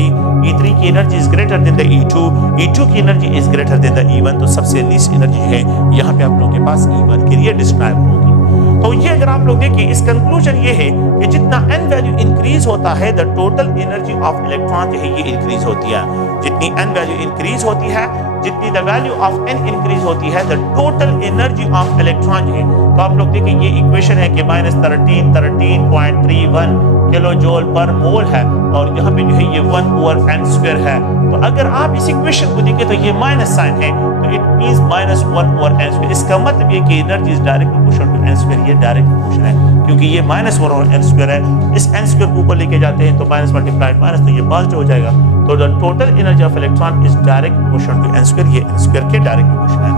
E3 की energy is greater than the E2, E2 की energy is greater than the E1। तो सबसे लीस्ट एनर्जी है यहाँ पे आप लोगों के पास E1 के लिए डिस्क्राइब होगी। तो ये अगर आप लोग देखिए, इस कंक्लूजन ये है कि जितना n वैल्यू इंक्रीज होता है, the total energy of electron जो है ये इंक्रीज होती है। जितनी n वैल्यू इंक्रीज होती है, जितनी the value of n increase होती है, the total energy of electron है। तो आप लोग देखिए, ये इक्वेशन है कि -13.31 किलो जूल पर मोल है, और यहाँ पे जो है ये 1/n² है। तो अगर आप इस इक्वेशन को देखें तो ये माइनस साइन है, तो इट मींस -1/n²। इसका मतलब ये कि energy is direct proportional to n²। ये डायरेक्ट प्रोपोर्शन है, क्योंकि ये -1/n² है। इस n² को ऊपर लेके जाते हैं तो माइनस मल्टीप्लाइड माइनस, तो ये पॉजिटिव हो जाएगा। तो the total energy of electron is direct proportional to n²। ये n² के डायरेक्ट प्रोपोर्शन है।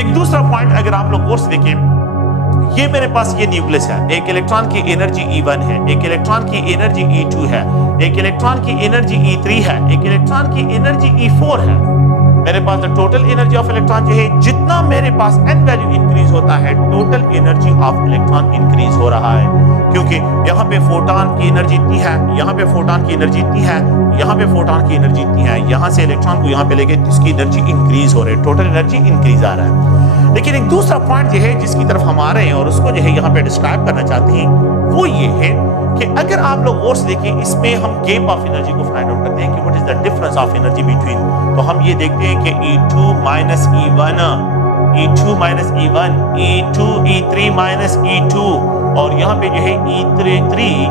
एक दूसरा पॉइंट अगर आप लोग गौर से देखें, ये मेरे पास ये न्यूक्लियस है, एक इलेक्ट्रॉन की एनर्जी E1 है, एक इलेक्ट्रॉन की एनर्जी E2 है, एक इलेक्ट्रॉन की एनर्जी E3 है, एक इलेक्ट्रॉन की एनर्जी E4 है। मेरे पास the total energy of electron जो है, जितना मेरे पास n वैल्यू इंक्रीज होता है, total energy of electron increase हो रहा है, क्योंकि यहाँ पे फोटॉन की एनर्जी इतनी है, यहाँ पे फोटॉन की एनर्जी इतनी है, यहाँ पे फोटॉन की एनर्जी इतनी है। यहाँ से इलेक्ट्रॉन को यहाँ पे लेके इसकी एनर्जी इंक्रीज हो रही है, टोटल एनर्जी इंक्रीज आ रहा है। लेकिन एक दूसरा पॉइंट ये है जिसकी तरफ हम आ रहे हैं और उसको जो है यहाँ पे डिस्क्राइब करना चाहते हैं, वो ये है कि अगर आप लोग गौर से देखें, इसमें हम गैप ऑफ एनर्जी को फाइंड आउट करते हैं कि what is the difference of energy between. तो हम ये देखते हैं कि E2 minus E1, E2 minus E1, E2 E3 minus E2, और यहाँ पे जो है E3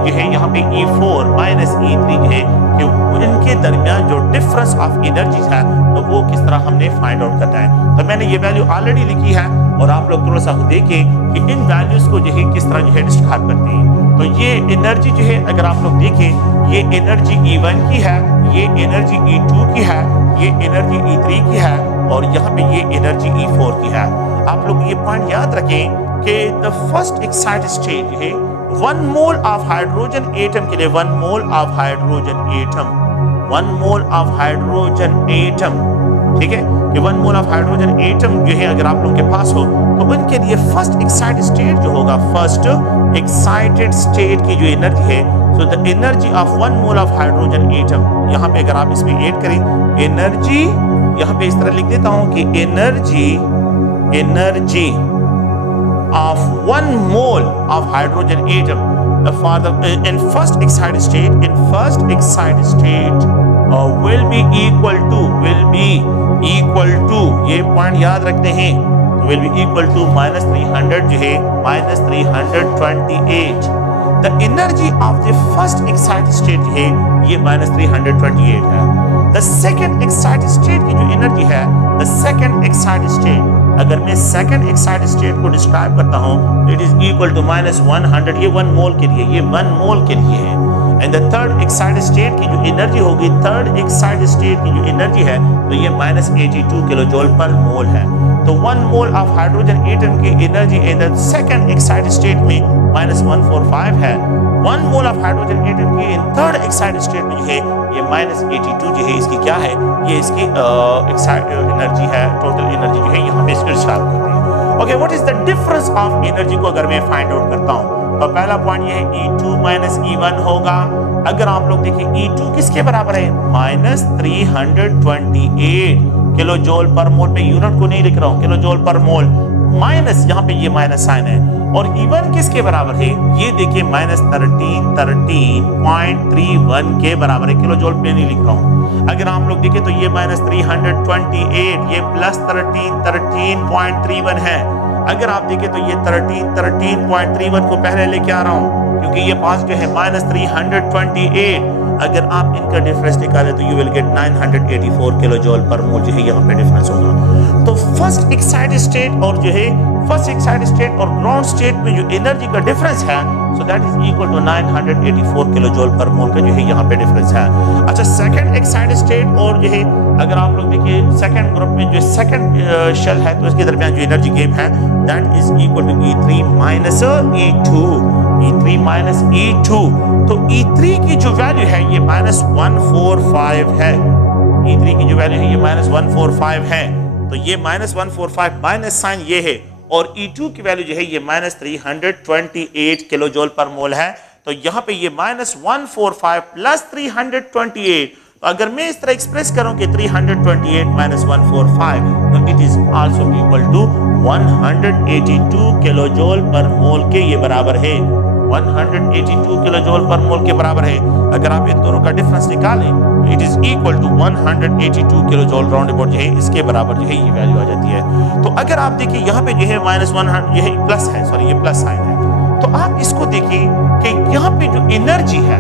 जो है यहाँ पे E4 माइनस E3 जो है, कि इनके दरमियान जो डिफरेंस ऑफ एनर्जी है, तो वो किस तरह हमने फाइंड आउट करना है। तो मैंने ये वैल्यू ऑलरेडी लिखी है, और आप लोग थोड़ा सा देखें कि इन वैल्यूज को जो है किस तरह जो है डिस्क्राइब करते हैं। तो ये एनर्जी जो है, अगर आप लोग देखें, ये एनर्जी E1 की है, ये एनर्जी E2 की है, ये एनर्जी E3 की है, और यहाँ पे ये एनर्जी E4 की है। आप लोग ये पॉइंट याद रखें कि द फर्स्ट एक्साइटेड स्टेट है 1 मोल ऑफ हाइड्रोजन एटम के लिए, 1 mole of hydrogen atom, 1 mole of hydrogen atom, ठीक है, कि 1 मोल ऑफ हाइड्रोजन एटम जो है अगर आप लोगों के पास हो, तो उनके लिए फर्स्ट एक्साइटेड स्टेट जो होगा, फर्स्ट एक्साइटेड स्टेट की जो एनर्जी है, so the energy of 1 mole of hydrogen atom, यहाँ पे अगर आप इसमें ऐड करें एनर्जी, यहाँ पे इस तरह लिख देता हूं कि energy of 1 mole of hydrogen atom for the in first excited state will be equal to ये पॉइंट याद रखते हैं, will be equal to -300 जो है -328। the energy of the first excited state जो है ये -328 है। the second excited state की जो एनर्जी है, the second excited state, अगर मैं सेकंड एक्साइटेड स्टेट को डिस्क्राइब करता हूं, इट इज इक्वल टू -100, ये 1 मोल के लिए, ये 1 मोल के लिए है। And the third excited state की जो एनर्जी होगी, थर्ड एक्साइटेड स्टेट की जो एनर्जी है, तो ये -82 किलो जूल पर मोल है। तो 1 मोल ऑफ हाइड्रोजन एटम की energy in the second excited state में -145 है। 1 मोल ऑफ हाइड्रोजन एटम की इन थर्ड एक्साइटेड स्टेट में जो है ये -82 जो है, इसकी क्या है, ये इसकी एनर्जी है, टोटल एनर्जी जो है यहाँ पे इसको डिस्क्राइब करते हैं। Okay, what is the difference of energy को अगर मैं फाइंड आउट करता हूँ, तो पहला पॉइंट ये है E2 माइनस E1 होगा। अगर आप लोग देखिए E2 किसके बराबर है, -328 किलो जूल पर मोल। मैं यूनिट को नहीं लिख रहा हूँ, किलो जूल पर मोल, माइनस यहाँ पे ये माइनस साइन है। और E1 किसके बराबर है, ये देखिए -13.31 के बराबर है, किलो जूल पे नहीं लिख रहा हूँ। अगर आप लोग देखें तो ये -328, ये +13.31 है। अगर आप देखें तो ये 13.31 को पहले लेके आ रहा हूँ, क्योंकि ये पॉजिटिव है, -328। अगर आप इनका डिफरेंस निकालें तो you will get 984 kilo joule per mole जो है यहाँ पे डिफरेंस होगा। तो फर्स्ट एक्साइटेड स्टेट और जो है फर्स्ट एक्साइटेड स्टेट और ग्राउंड स्टेट में जो एनर्जी का डिफरेंस है, so that is equal to 984 kilo joule per mole का जो है यहाँ पे डिफरेंस है। अच्छा, सेकंड एक्साइटेड स्टेट और जो है अगर आप लोग देखिए सेकंड ग्रुप में जो सेकंड शेल है, तो इसके दरमियान जो एनर्जी गैप है, that is equal to E3 minus E2। तो E3 की जो वैल्यू है ये -145 है, E3 की जो वैल्यू है ये -145 है। तो ये -145 माइनस साइन ये है, और E2 की वैल्यू जो है ये -328 किलो जूल पर मोल है। तो यहाँ पे ये -145 प्लस 328, तो अगर मैं इस तरह एक्सप्रेस करूं कि 328 माइनस 145, तो it is also equal to 182 kilo joule per mole के ये बराबर है, 182 किलो जूल पर मोल के बराबर है। अगर आप इन दोनों का डिफरेंस निकालें तो it is equal to 182 kilo joule round about जो है इसके बराबर जो है ये वैल्यू आ जाती है। तो अगर आप देखिए यहाँ पे जो है -100 ये प्लस है, सॉरी ये प्लस साइन है, तो आप इसको देखिए कि यहाँ पे जो एनर्जी है,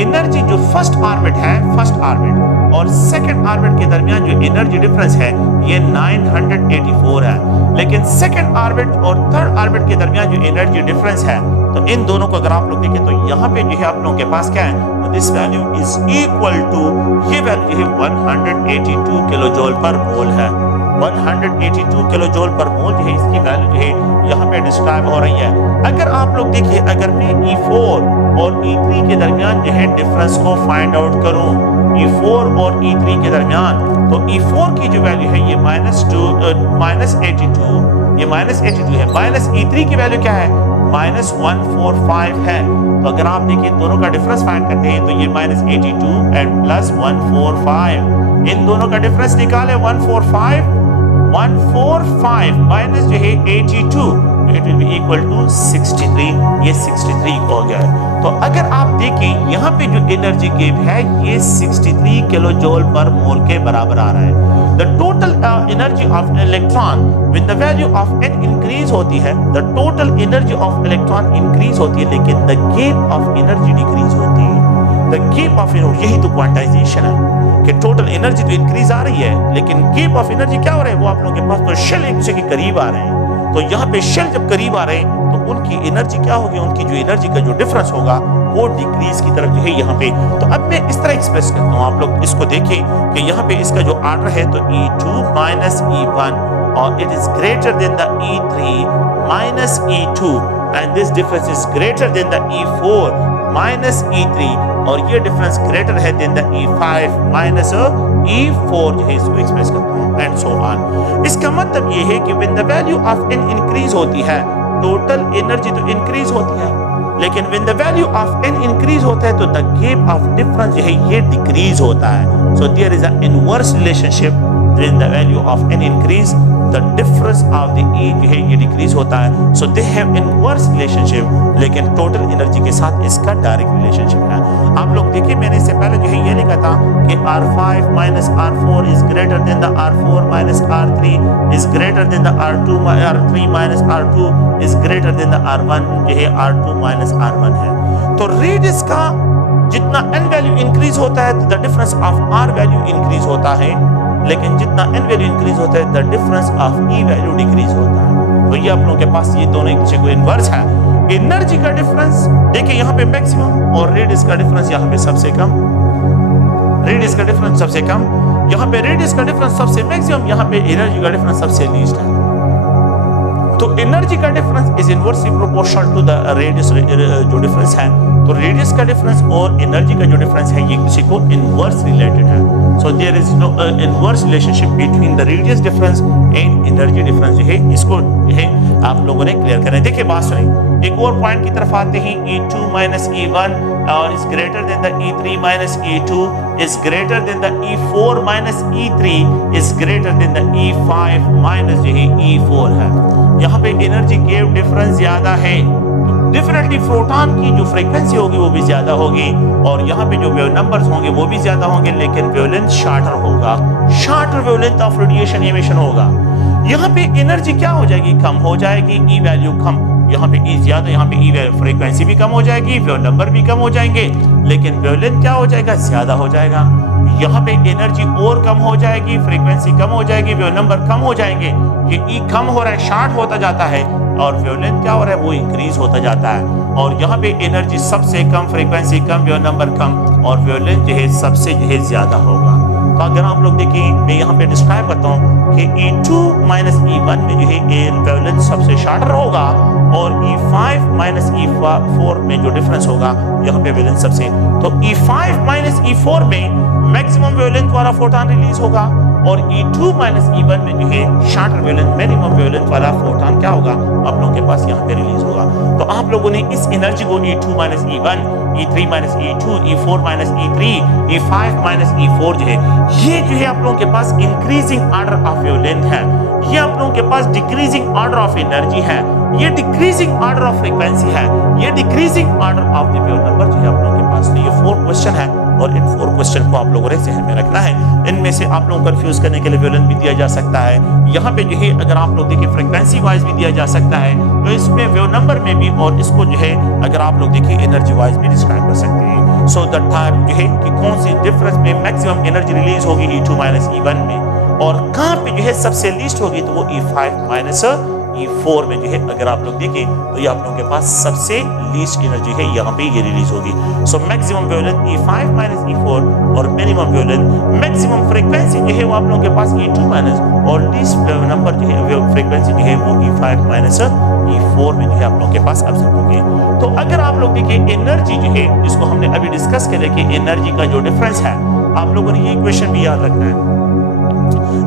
एनर्जी जो फर्स्ट ऑर्बिट है, फर्स्ट ऑर्बिट और सेकंड ऑर्बिट के दरमियान जो एनर्जी डिफरेंस है ये 984 है, लेकिन सेकंड ऑर्बिट और थर्ड ऑर्बिट के दरमियान जो एनर्जी डिफरेंस है, तो इन दोनों को अगर आप लोग देखें तो यहाँ पे जो है आप लोगों के पास क्या है, this value is equal to, ये वैल्यू है 182 किलो जूल पर मोल है, 182 किलो जूल पर मोल जो है इसकी वैल्यू जो है यहाँ पे डिस्क्राइब हो रही है। अगर आप लोग देखिए, अगर मैं E4 और E3 के दरमियान जो है डिफरेंस को फाइंड आउट करूं, E4 और E3 के दरमियान, तो E4 की जो वैल्यू है ये -82, ये -82 है, माइनस E3 की वैल्यू क्या है, -145 है। तो अगर आप देखिए दोनों का डिफरेंस फाइंड करते हैं तो ये -82 एंड प्लस 145, इन दोनों का डिफरेंस निकाले 145 माइनस जो है 82, it will be equal to 63, ये 63 हो गया है। तो अगर आप देखें यहाँ पे जो एनर्जी गेप है ये 63 किलो जूल पर मोल के बराबर आ रहा है। The total energy of electron when the value of n increase होती है, the total energy of electron increase होती है, लेकिन the gap of energy decrease होती है। द गेप ऑफ एनर्जी, यही तो क्वांटाइजेशन है कि टोटल एनर्जी तो इंक्रीज आ रही है, लेकिन गेप ऑफ एनर्जी क्या हो रहा है, वो आप लोगों के पास तो शेल एक दूसरे के करीब आ रहे हैं। तो यहाँ पे शेल जब करीब आ रहे हैं तो उनकी एनर्जी क्या होगी, उनकी जो एनर्जी का जो डिफरेंस होगा वो डिक्रीज की तरफ जो है यहाँ पे। तो अब मैं इस तरह एक्सप्रेस करता हूँ, आप लोग इसको देखें कि यहाँ पे इसका जो ऑर्डर है तो E2 माइनस E1 और it is greater than the E3 minus E2 and this difference is greater than the E4 minus E3 और ये डिफरेंस ग्रेटर है then the E5 minus E4 जो है इसको एक्सप्रेस करता हूँ एंड सो ऑन। इसका मतलब ये है कि when the value of n increase होती है, टोटल एनर्जी तो इंक्रीज होती है, लेकिन when the value of n increase होता है तो द गैप ऑफ डिफरेंस जो है ये डिक्रीज होता है। So there is a inverse relationship, when the value of n increase the difference of the E जो है ये डिक्रीज होता है। सो दे हैव इनवर्स रिलेशनशिप, लेकिन टोटल एनर्जी के साथ इसका डायरेक्ट रिलेशनशिप है। आप लोग देखिए मैंने इससे पहले जो है ये लिखा था कि R5 minus R4 is greater than the R4 minus R3 is greater than the R3 minus R2 is greater than the R1 जो है R2 माइनस R1 है। तो रेडियस का जितना n वैल्यू इंक्रीज होता है the difference of R value increase होता है, लेकिन जितना n वैल्यू इंक्रीज होता है the difference of E value decrease होता है। तो ये आप लोगों के पास ये दोनों एक दूसरे को इनवर्स है। एनर्जी का डिफरेंस देखिए यहाँ पे मैक्सिमम और रेडियस का डिफरेंस यहाँ पे सबसे कम, रेडियस का डिफरेंस सबसे कम, यहाँ पे रेडियस का डिफरेंस सबसे मैक्सिमम, यहाँ पे एनर्जी का डिफरेंस सबसे लीस्ट है। तो एनर्जी का difference is inversely proportional to the radius जो डिफरेंस है। तो रेडियस का डिफरेंस और एनर्जी का जो डिफरेंस है ये किसी को इनवर्स रिलेटेड है। So there is no inverse relationship between the radius difference and energy difference जो है इसको जो है आप लोगों ने क्लियर करना है। देखिए बात सुनिए, एक और पॉइंट की तरफ आते हैं, E2 माइनस E1 और is greater than the E3 minus E2 is greater than the E4 minus E3 is greater than the E5 minus जो है E4 है। यहाँ पे एनर्जी गैप डिफरेंस ज्यादा है, डेफिनेटली फोटॉन की जो फ्रीक्वेंसी होगी वो भी ज्यादा होगी और यहाँ पे जो वेव नंबर्स होंगे वो भी ज्यादा होंगे, लेकिन वेवलेंथ शॉर्टर होगा, shorter wavelength of radiation emission होगा। यहाँ पे एनर्जी क्या हो जाएगी, कम हो जाएगी, ई वैल्यू कम, यहाँ पे ई ज्यादा, यहाँ पे ई वैल्यू फ्रीक्वेंसी भी कम हो जाएगी, वेव नंबर भी कम हो जाएंगे, लेकिन वेवलेंथ क्या हो जाएगा, ज्यादा हो जाएगा। यहाँ पे एनर्जी और कम हो जाएगी, फ्रीक्वेंसी कम हो जाएगी, वेव नंबर कम हो जाएंगे। ये ई कम हो रहा है, शॉर्ट होता जाता है और वेवलेंथ क्या हो रहा है वो इंक्रीज होता जाता है। और यहाँ पे एनर्जी सबसे कम, फ्रीक्वेंसी कम, वेव नंबर कम और वेवलेंथ जो है सबसे जो है ज्यादा होगा। तो अगर आप लोग देखिए मैं यहाँ पे डिस्क्राइब करता हूँ कि E2 माइनस E1 में जो है वेवलेंथ सबसे शॉर्टर होगा और E5 माइनस E4 में जो डिफरेंस होगा यहाँ पे वेवलेंथ सबसे, तो E5 माइनस E4 में मैक्सिमम वेवलेंथ वाला फोटॉन रिलीज होगा, और E2 माइनस E1 में जो है शॉर्टर वेवलेंथ मिनिमम वेवलेंथ वाला फोटॉन क्या होगा आप लोगों के पास यहाँ पे रिलीज होगा। तो आप लोगों ने इस एनर्जी को E2 minus E1, E3 minus E2, E4 minus E3, E5 minus E4 जो है ये जो है आप लोगों के पास इंक्रीजिंग ऑर्डर ऑफ वेवलेंथ है, ये आप लोगों के पास डिक्रीजिंग ऑर्डर ऑफ एनर्जी है, ये डिक्रीजिंग ऑर्डर ऑफ फ्रीक्वेंसी है, ये decreasing order of the wave number जो है आप लोगों के पास। तो ये 4 क्वेश्चन है और इन 4 क्वेश्चन को आप लोगों ने ज़हन में रखना है। इनमें से आप लोगों को कंफ्यूज करने के लिए वेवलेंथ भी दिया जा सकता है, यहाँ पे जो है अगर आप लोग देखिए फ्रीक्वेंसी वाइज भी दिया जा सकता है, तो इसमें वेव नंबर में भी, और इसको जो है अगर आप लोग देखिए एनर्जी वाइज भी डिस्क्राइब कर सकते हैं। सो द टाइम जो है कि कौन सी डिफरेंस में मैक्सिमम एनर्जी रिलीज होगी E2 माइनस E1 में, और कहाँ पे जो है सबसे लीस्ट होगी तो वो E5 माइनस E4 में जो है अगर आप लोग देखें तो ये आप लोगों के पास सबसे लीस्ट एनर्जी है, यहाँ पे ये रिलीज होगी। So maximum wavelength E5 minus E4 और मिनिमम वेवलेंथ मैक्सिमम फ्रीक्वेंसी जो है वो आप लोगों के पास E2 माइनस, और लीस्ट नंबर जो है फ्रीक्वेंसी जो है वो E5 माइनस E4 में जो है आप लोगों के पास एब्सेंट होगी। तो अगर आप लोग देखिए एनर्जी जो है जिसको हमने अभी डिस्कस किया कि एनर्जी का जो डिफरेंस है, आप लोगों ने ये इक्वेशन भी याद रखना है।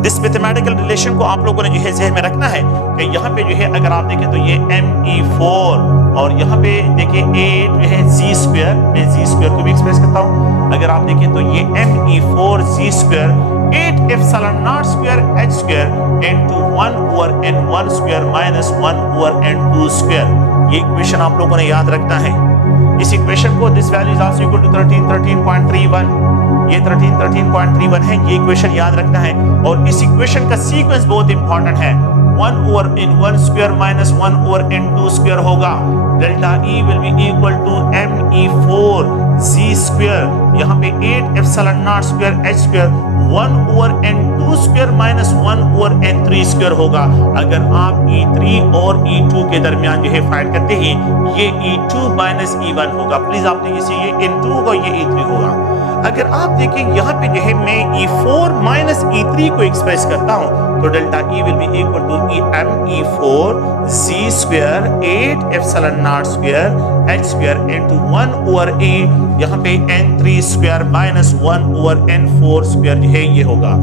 इस मैथमेटिकल रिलेशन को आप लोगों ने जो है ज़हन में रखना है कि यहाँ पे जो है अगर आप देखें तो ये Me4 और यहाँ पे देखिए 8 जो है Z स्क्वायर, मैं Z स्क्वायर को भी एक्सप्रेस करता हूँ। अगर आप देखें तो ये Me4 Z square 8 epsilon not square H square into 1 over N1 square minus 1 over N2 square. ये इक्वेशन आप लोगों ने याद रखना है। इस इक्वेशन को this value is also equal to 13.31, ये 13.31 है, ये इक्वेशन याद रखना है। और इस इक्वेशन का सीक्वेंस बहुत इंपॉर्टेंट है, 1 over N1 square minus 1 over N2 square होगा। Delta E will be equal to Me4 Z square, यहाँ पे 8 epsilon not square H square 1 over N2 square minus 1 over N3 square होगा। अगर आप E3 और E2 के दरमियान जो है फाइंड करते हैं, ये E2 माइनस E1 होगा। प्लीज आप देखिए ये N2 होगा, ये E3 होगा। अगर आप देखें यहाँ पे जो है मैं E4 माइनस E3 को एक्सप्रेस करता हूँ, तो delta E will be equal to Me4 Z square 8 epsilon not square H square into 1 over A, यहाँ पे N3 square minus 1 over N4 square जो है ये होगा।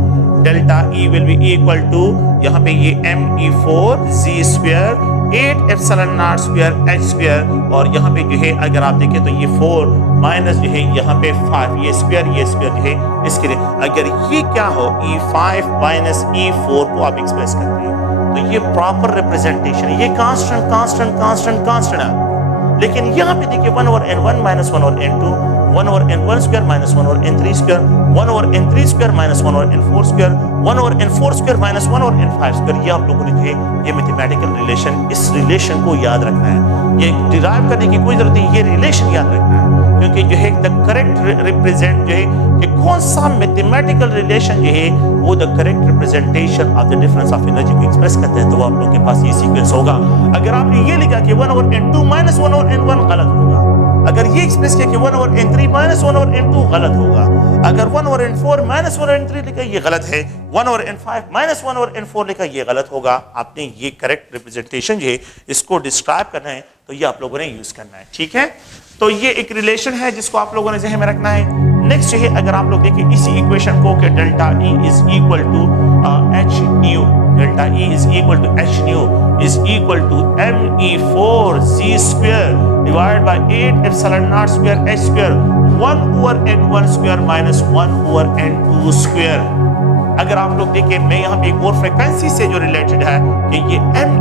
Delta E will be equal to यहाँ पे ये Me4 Z square 8 epsilon not square H square, और यहाँ पे जो है अगर आप देखें तो ये 4 माइनस जो है यहाँ पे 5, ये स्क्वायर जो है इसके लिए अगर ये क्या हो E5 माइनस E4 को आप एक्सप्रेस करते हैं तो ये प्रॉपर रिप्रेजेंटेशन है, ये कांस्टेंट है। लेकिन यहाँ पे देखिए 1 over N1 minus 1 over N2, 1 over N1 square minus 1 over N3 square, 1 over N3 square minus 1 over N4 square, 1 over N4 square minus 1 over N5 square. ये आप लोगों ने ये मैथमेटिकल रिलेशन, इस रिलेशन को याद रखना है, ये डिराइव करने की कोई जरूरत नहीं, ये रिलेशन याद रखना है, क्योंकि जो है द करेक्ट रिप्रेजेंट जो है कि कौन सा मैथमेटिकल रिलेशन जो है वो the correct representation of the difference of energy को एक्सप्रेस करते हैं, तो वो आप लोगों के पास ये सीक्वेंस होगा। अगर आपने ये लिखा कि 1 over N2 minus 1 over N1 गलत होगा, अगर ये एक्सप्रेस किया कि 1 over N3 minus 1 over N2 गलत होगा, अगर 1 over N4 minus 1 over N3 लिखा ये गलत है, 1 over N5 minus 1 over N4 लिखा ये गलत होगा। आपने ये करेक्ट रिप्रेजेंटेशन जो है इसको डिस्क्राइब करना है, तो ये आप लोगों ने यूज करना है, ठीक है। तो ये एक रिलेशन है जिसको आप लोगों ने ज़हन में रखना है। नेक्स्ट जो है अगर आप लोग देखिए इसी इक्वेशन को कि delta E is equal to H nu, delta E is equal to H nu is equal to Me4 Z square divided by 8 epsilon not square H square 1 over N1 square minus 1 over N2 square. अगर आप लोग देखिए मैं यहाँ पे एक और फ्रीक्वेंसी से जो रिलेटेड है कि ये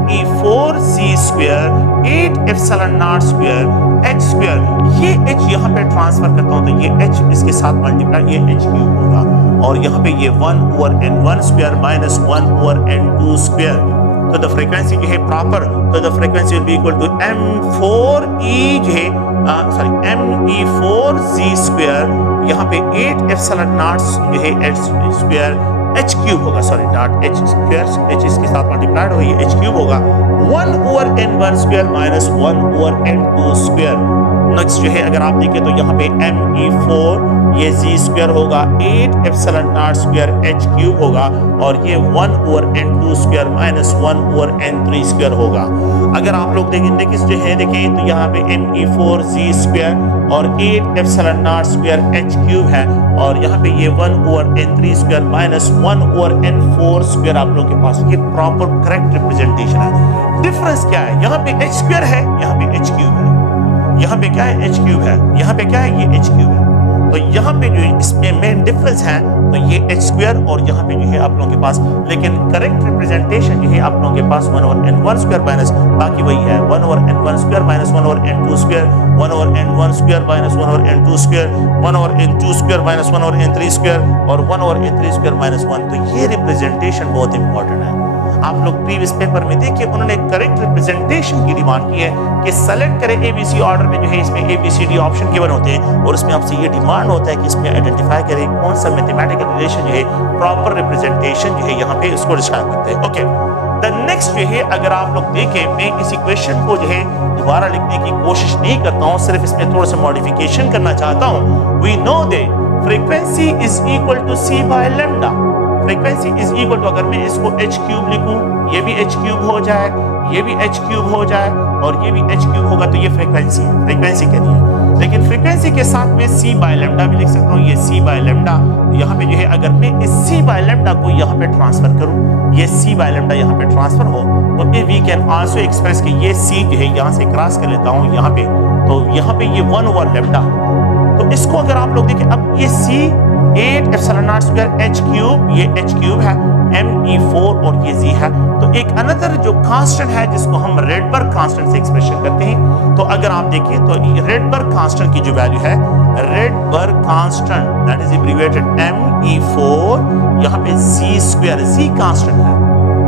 Me4 Z square 8 epsilon not square H square, ये H यहाँ पे ट्रांसफर करता हूँ तो ये H इसके साथ मल्टीप्लाई ये H क्यूब होगा, और यहाँ पे ये 1 over N1 square minus 1 over N2 square. तो द फ्रीक्वेंसी जो है प्रॉपर, तो the frequency will be equal to M4E जो है Me4 Z स्क्वायर, यहाँ पे 8 एप्सिलॉन नॉट जो है H स्क्वायर H क्यूब होगा, sorry not H square, H इसके साथ मल्टीप्लाइड हो ये H क्यूब होगा, 1 over N1 square minus 1 over N2 square. Next जो है अगर आप देखें तो यहाँ पे Me4 ये Z स्क्वायर होगा 8 epsilon not square H cube होगा, और ये 1 over N2 square minus 1 over N3 square होगा। अगर आप लोग देखें जो है देखें तो यहाँ पे Me4 Z स्क्वायर और 8 epsilon not square h cube है, और यहाँ पे ये 1/n3 square minus 1/n4 square आप लोगों के पास ये प्रॉपर करेक्ट रिप्रेजेंटेशन है। डिफरेंस क्या है, यहाँ पे h स्क्वायर है, यहाँ पे h क्यूब है, यहाँ पे क्या है h क्यूब है, यहाँ पे क्या है ये h क्यूब है। तो यहाँ पे जो इसमें मेन डिफरेंस है तो ये h स्क्वायर और यहाँ पे जो है आप लोगों के पास, लेकिन करेक्ट रिप्रेजेंटेशन जो है आप लोगों के पास 1/n1 स्क्वायर माइनस बाकी वही है 1/n1 square minus 1/n2 square, 1/n1 square minus 1/n2 square, 1/n2 square minus 1/n3 square और 1/n3 स्क्वायर माइनस 1। तो ये रिप्रेजेंटेशन बहुत इंपॉर्टेंट है। आप लोग प्रीवियस पेपर में देखिए उन्होंने करेक्ट रिप्रेजेंटेशन की डिमांड की है कि सेलेक्ट करें एबीसी ऑर्डर में, जो है इसमें एबीसीडी ऑप्शन गिवन होते हैं और उसमें आपसे ये डिमांड होता है कि इसमें आइडेंटिफाई करें कौन सा मैथमेटिकल रिलेशन जो है प्रॉपर रिप्रेजेंटेशन जो है यहाँ पे उसको डिस्क्राइब करते हैं। ओके, द नेक्स्ट जो है अगर आप लोग देखें, मैं इस इक्वेशन को जो है दोबारा लिखने की कोशिश नहीं करता हूँ, सिर्फ इसमें थोड़ा सा मॉडिफिकेशन करना चाहता हूँ। We know that frequency is equal to c by lambda. Frequency is equal to, अगर मैं इसको h क्यूब लिखूं, ये भी h क्यूब हो जाए, ये भी h क्यूब हो जाए और ये भी h क्यूब होगा, तो ये फ्रीक्वेंसी है, फ्रीक्वेंसी के लिए। लेकिन फ्रीक्वेंसी के साथ में c बाय लैम्डा भी लिख सकता हूँ, ये c बाय लैम्डा। यहाँ पे जो है अगर मैं इस c बाय लैम्डा को यहाँ पे ट्रांसफर करूँ, ये c बाय लैम्डा यहाँ पे ट्रांसफर हो, तो वी कैन आल्सो एक्सप्रेस कि ये c जो है यहाँ से क्रॉस कर लेता हूँ यहाँ पे, तो यहाँ पे ये 1/लैम्डा। तो इसको अगर आप लोग देखें, अब ये c 8 epsilon not square h cube, ये h क्यूब है, me4 और ये z है। तो एक अनदर जो कांस्टेंट है जिसको हम रेडबर्ग कांस्टेंट से एक्सप्रेशन करते हैं, तो अगर आप देखिए तो रेडबर्ग कांस्टेंट की जो वैल्यू है, Rydberg constant that is abbreviated me4, यहाँ पे z स्क्वायर, z कांस्टेंट है,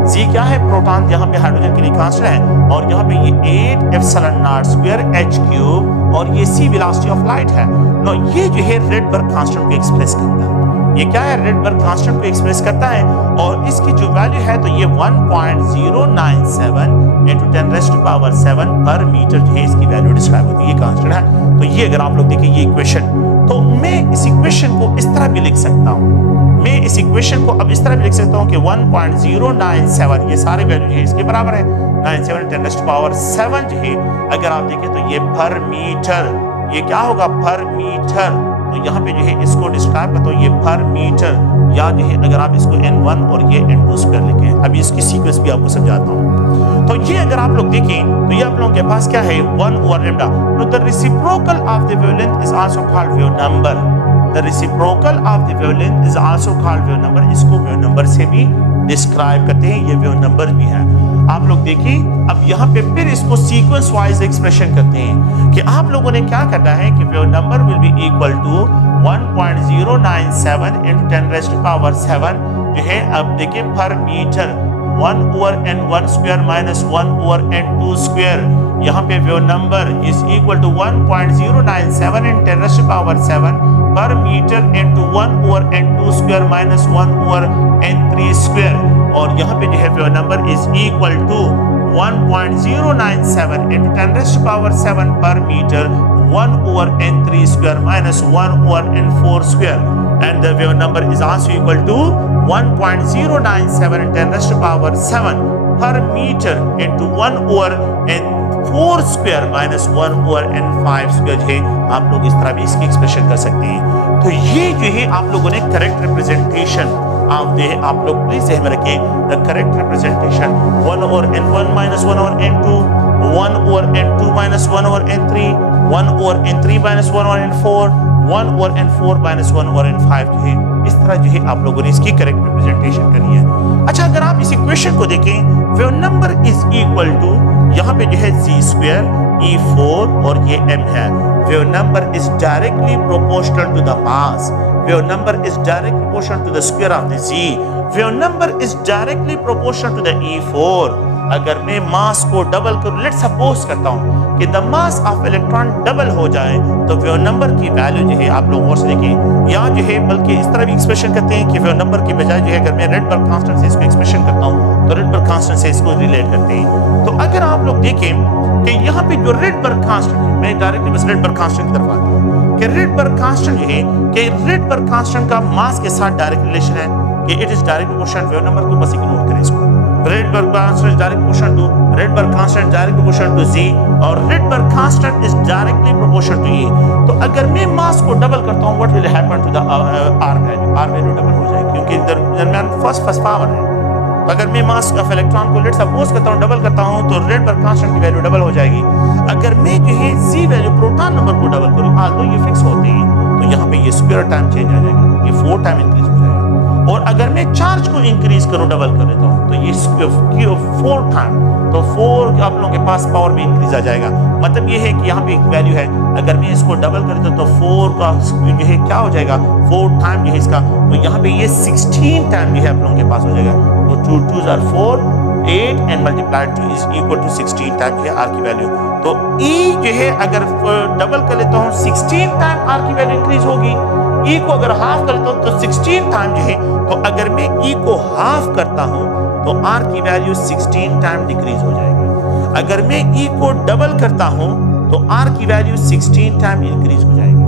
z क्या है, प्रोटॉन यहाँ पे हाइड्रोजन के लिए कांस्टेंट है, और यहाँ पे ये 8 epsilon not square h cube और ये c वेलोसिटी ऑफ लाइट है। नो ये जो है रेडबर्ग कांस्टेंट को एक्सप्रेस करता है, ये क्या है, रेडबर्ग कांस्टेंट को एक्सप्रेस करता है, और इसकी जो वैल्यू है तो ये 1.097 into 10⁻⁷ पर मीटर जो है इसकी वैल्यू डिस्क्राइब होती है, ये कांस्टेंट है। तो ये अगर आप लोग देखें ये इक्वेशन, तो मैं इस इक्वेशन को इस तरह भी लिख सकता हूँ, मैं इस इक्वेशन को अब इस तरह भी लिख सकता हूँ कि 1.097 ये सारे वैल्यू जो है इसके बराबर है 97 10⁻⁷ जो है अगर आप देखें तो ये पर मीटर, ये क्या होगा पर मीटर। तो यहाँ पे जो है इसको डिस्क्राइब करता हूँ, ये पर मीटर, या जो है अगर आप इसको n1 और ये n2 स्क्वायर लिखें, अभी इसकी सीक्वेंस भी आपको समझाता हूँ। तो ये अगर आप लोग देखें तो ये आप लोगों के पास क्या है 1/लैम्डा। तो the reciprocal of the wavelength is also called wave number, the reciprocal of the wavelength is also called wave number, इसको वेव नंबर से भी डिस्क्राइब करते हैं, ये वेव नंबर भी है। आप लोग देखिए अब यहाँ पे फिर इसको सीक्वेंस वाइज एक्सप्रेशन करते हैं कि आप लोगों ने क्या करना है कि wave number will be equal to 1.097 into 10⁻⁷ जो है, अब देखिए पर metre 1/n1 square minus 1/n2 square, यहाँ पे wave number is equal to 1.097 into 10⁻⁷ per metre into 1/n2 square minus 1/n3 square, और यहाँ पे जो है wave number is equal to 1.097 into 10⁻⁷ per metre 1/n3 square minus 1/n4 square, and the wave number is also equal to 1.097 into 10⁻⁷ per meter into 1/n4 square minus 1/n5 square है। आप लोग इस तरह भी इसकी एक्सप्रेशन कर सकते हैं। तो ये जो है आप लोगों ने करेक्ट रिप्रेजेंटेशन आप लोग प्लीज ध्यान में रखें, the correct representation 1/n1 minus 1/n2, 1/n2 minus 1/n3, 1/n3 minus 1/n4, 1/n4 minus 1/n5 जो है इस तरह जो है आप लोगों ने इसकी करेक्ट रिप्रेजेंटेशन करी है। अच्छा, अगर आप इस इक्वेशन को देखें, wave number is equal to यहाँ पे जो है z स्क्वायर e4 और ये m है। Wave number is directly proportional to the mass, wave number is directly proportional to the square of the z, wave number is directly proportional to the e4। अगर मैं मास को डबल करूं, लेट्स सपोज करता हूं कि the mass of electron double हो जाए, तो वेव नंबर की वैल्यू जो है आप लोग गौर से देखें, यहाँ जो है बल्कि इस तरह भी एक्सप्रेशन करते हैं कि वेव नंबर की बजाय जो है अगर मैं रेडबर्ग कांस्टेंट से इसको एक्सप्रेशन करता हूं तो रेडबर्ग कांस्टेंट से इसको रिलेट करते हैं। तो अगर आप लोग देखें कि यहाँ पे जो रेडबर्ग कांस्टेंट है, मैं डायरेक्टली बस रेडबर्ग कांस्टेंट की तरफ आता हूँ कि रेडबर्ग कांस्टेंट जो है कि रेडबर्ग कांस्टेंट का मास के साथ डायरेक्ट रिलेशन है कि it is direct proportional wave number को, बस इग्नोर करें इसको। Rate per constant is direct proportional to rate per constant direct proportional to z और rate per constant is directly proportional to e। तो अगर मैं मास को डबल करता हूँ what will happen to the r value double हो जाएगी क्योंकि दरमियान फर्स्ट पावर है। तो अगर मैं मास ऑफ इलेक्ट्रॉन को लेट सपोज करता हूँ डबल करता हूँ तो रेट पर कांस्टेंट की वैल्यू डबल हो जाएगी। अगर मैं जो है जी वैल्यू प्रोटॉन नंबर को डबल करूँ आल्दो ये फिक्स होते हैं तो यहाँ पे ये स्क्वायर टाइम चेंज आ जाएगा, ये 4 टाइम इंक्रीज हो जाएगा। और अगर मैं चार्ज को इंक्रीज करूँ डबल कर देता हूँ तो ये 4 टाइम, तो 4 आप लोगों के पास पावर में इंक्रीज आ जाएगा। मतलब ये है कि यहाँ पे एक वैल्यू है, अगर मैं इसको डबल कर देता हूँ तो 4 का जो है क्या हो जाएगा 4 टाइम जो है इसका, तो यहाँ पे ये 16 टाइम जो है आप लोगों के पास हो जाएगा। तो 2 2s are 4, 8 and multiplied 2 is equal to 16 time जो है r की वैल्यू। तो e जो है अगर डबल कर लेता हूँ 16 टाइम r की वैल्यू इंक्रीज होगी। e को अगर हाफ कर लेता हूँ तो 16 टाइम जो है, तो अगर मैं e को हाफ करता हूँ तो r की वैल्यू 16 टाइम डिक्रीज हो जाएगी। अगर मैं e को डबल करता हूँ तो r की वैल्यू 16 टाइम इंक्रीज हो जाएगी।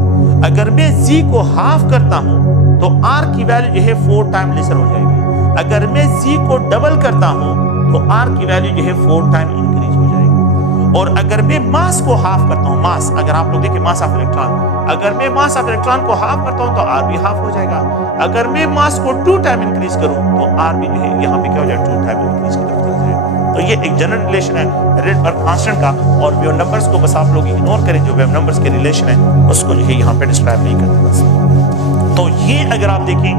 अगर मैं z को हाफ करता हूँ तो r की वैल्यू जो है 4 टाइम लेसर हो जाएगी। अगर मैं z को डबल करता हूँ तो r की वैल्यू जो है 4 टाइम इंक्रीज हो जाएगी। और अगर मैं मास को हाफ करता हूँ, मास अगर आप लोग देखें मास ऑफ इलेक्ट्रॉन, अगर मैं मास ऑफ इलेक्ट्रॉन को हाफ करता हूँ तो r भी हाफ हो जाएगा। अगर मैं मास को 2 टाइम इंक्रीज करूँ तो r भी जो है यहाँ पे क्या हो जाएगा 2 टाइम इंक्रीज की तरफ चला जाएगा। तो ये एक जनरल रिलेशन है रेट पर कांस्टेंट का, और वेव नंबर्स को बस आप लोग इग्नोर करें, जो वेव नंबर्स के रिलेशन है उसको जो है यहाँ पे डिस्क्राइब नहीं करते बस। तो ये अगर आप देखें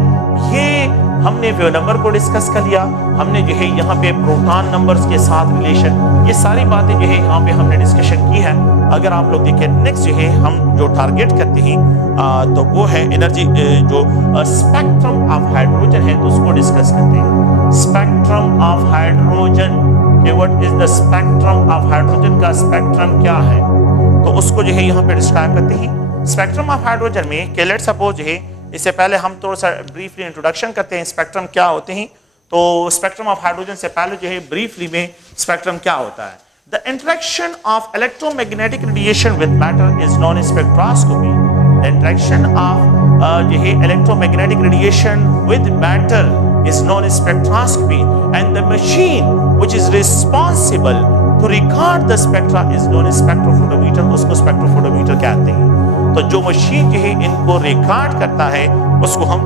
ये हमने वेव नंबर को डिस्कस कर लिया, हमने जो है यहाँ पे प्रोटॉन नंबर्स के साथ रिलेशन, ये सारी बातें जो है यहाँ पे हमने डिस्कशन की है। अगर आप लोग देखें नेक्स्ट जो है हम जो टारगेट करते हैं तो वो है एनर्जी जो स्पेक्ट्रम ऑफ हाइड्रोजन है तो उसको डिस्कस करते हैं। स्पेक्ट्रम ऑफ हाइड्रोजन के what is the spectrum of hydrogen का स्पेक्ट्रम क्या है तो उसको जो है यहाँ पे डिस्क्राइब करते हैं। स्पेक्ट्रम ऑफ हाइड्रोजन में कि लेट्स सपोज है, इससे पहले हम थोड़ा सा ब्रीफली इंट्रोडक्शन करते हैं स्पेक्ट्रम क्या होते हैं। तो स्पेक्ट्रम ऑफ हाइड्रोजन से पहले जो है ब्रीफली में स्पेक्ट्रम क्या होता है। The interaction of electromagnetic radiation with matter is known spectroscopy. The interaction of जो है electromagnetic radiation with matter is known spectroscopy and the machine which is responsible to record the spectra is known spectrophotometer. उसको स्पेक्ट्रोफोटोमीटर कहते हैं। तो जो मशीन जो है इनको रिकॉर्ड करता है उसको हम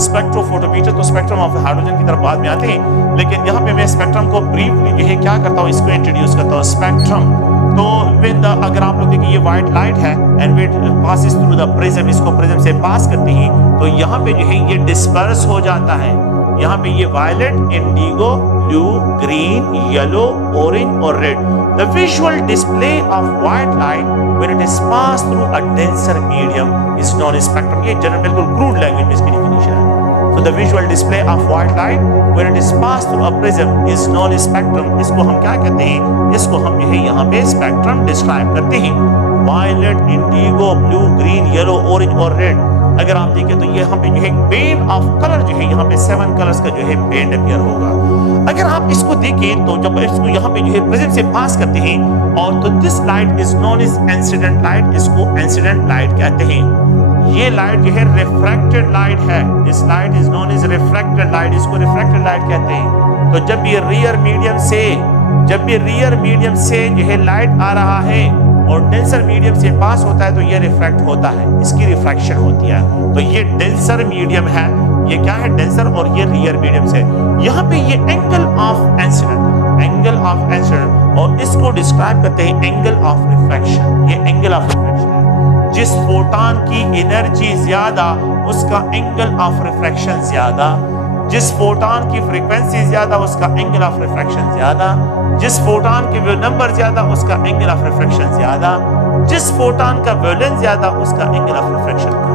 स्पेक्ट्रोफोटोमीटर, तो स्पेक्ट्रम ऑफ हाइड्रोजन की तरफ बाद में आते हैं, लेकिन यहाँ पे मैं स्पेक्ट्रम को ब्रीफली जो है क्या करता हूँ इसको इंट्रोड्यूस करता हूँ। स्पेक्ट्रम तो विद अगर आप लोग देखिए ये व्हाइट लाइट है and it passes through the prism, इसको प्रिज्म से पास करते हैं तो यहाँ पे जो है ये डिस्पर्स हो जाता है। यहाँ पे ये violet, indigo, blue, green, yellow, orange और red. The visual display of white light when it is passed through a denser medium is known as spectrum। ये जनरल बिल्कुल क्रूड लैंग्वेज में इसकी डेफिनेशन है। So the visual display of white light when it is passed through a prism is known as spectrum। इसको हम क्या कहते हैं, इसको हम जो है यहाँ पे स्पेक्ट्रम डिस्क्राइब करते हैं। Violet, indigo, blue, green, yellow, orange और रेड। अगर आप देखें तो ये यहाँ पे जो है बेंड ऑफ कलर जो है यहाँ पे 7 कलर्स का जो है बेंड अपीयर होगा। अगर आप इसको देखें तो जब इसको यहाँ पे जो है प्रिज्म से पास करते हैं और तो this light is known as incident light, इसको इंसिडेंट लाइट कहते हैं। ये लाइट जो है रिफ्रैक्टेड लाइट है, this light is known as refracted light, इसको रिफ्रैक्टेड लाइट कहते हैं। तो जब ये रियर मीडियम से जो है लाइट आ रहा है और डेंसर मीडियम से पास होता है तो ये रिफ्रैक्ट होता है, इसकी रिफ्रैक्शन होती है। तो ये डेंसर मीडियम है, ये क्या है डेंसर, और ये रियर मीडियम से। यहाँ पे ये एंगल ऑफ इंसिडेंट और इसको डिस्क्राइब करते हैं एंगल ऑफ रिफ्रैक्शन। ये एंगल ऑफ रिफ्रैक्शन है, जिस फोटॉन की एनर्जी ज्यादा उसका एंगल ऑफ रिफ्रैक्शन ज्यादा, जिस फोटॉन की फ्रीक्वेंसी ज्यादा उसका एंगल ऑफ रिफ्रैक्शन ज्यादा, जिस फोटॉन के वेव नंबर ज्यादा उसका एंगल ऑफ रिफ्रैक्शन ज्यादा, जिस फोटॉन का वेवलेंथ ज्यादा उसका एंगल ऑफ रिफ्रैक्शन कम।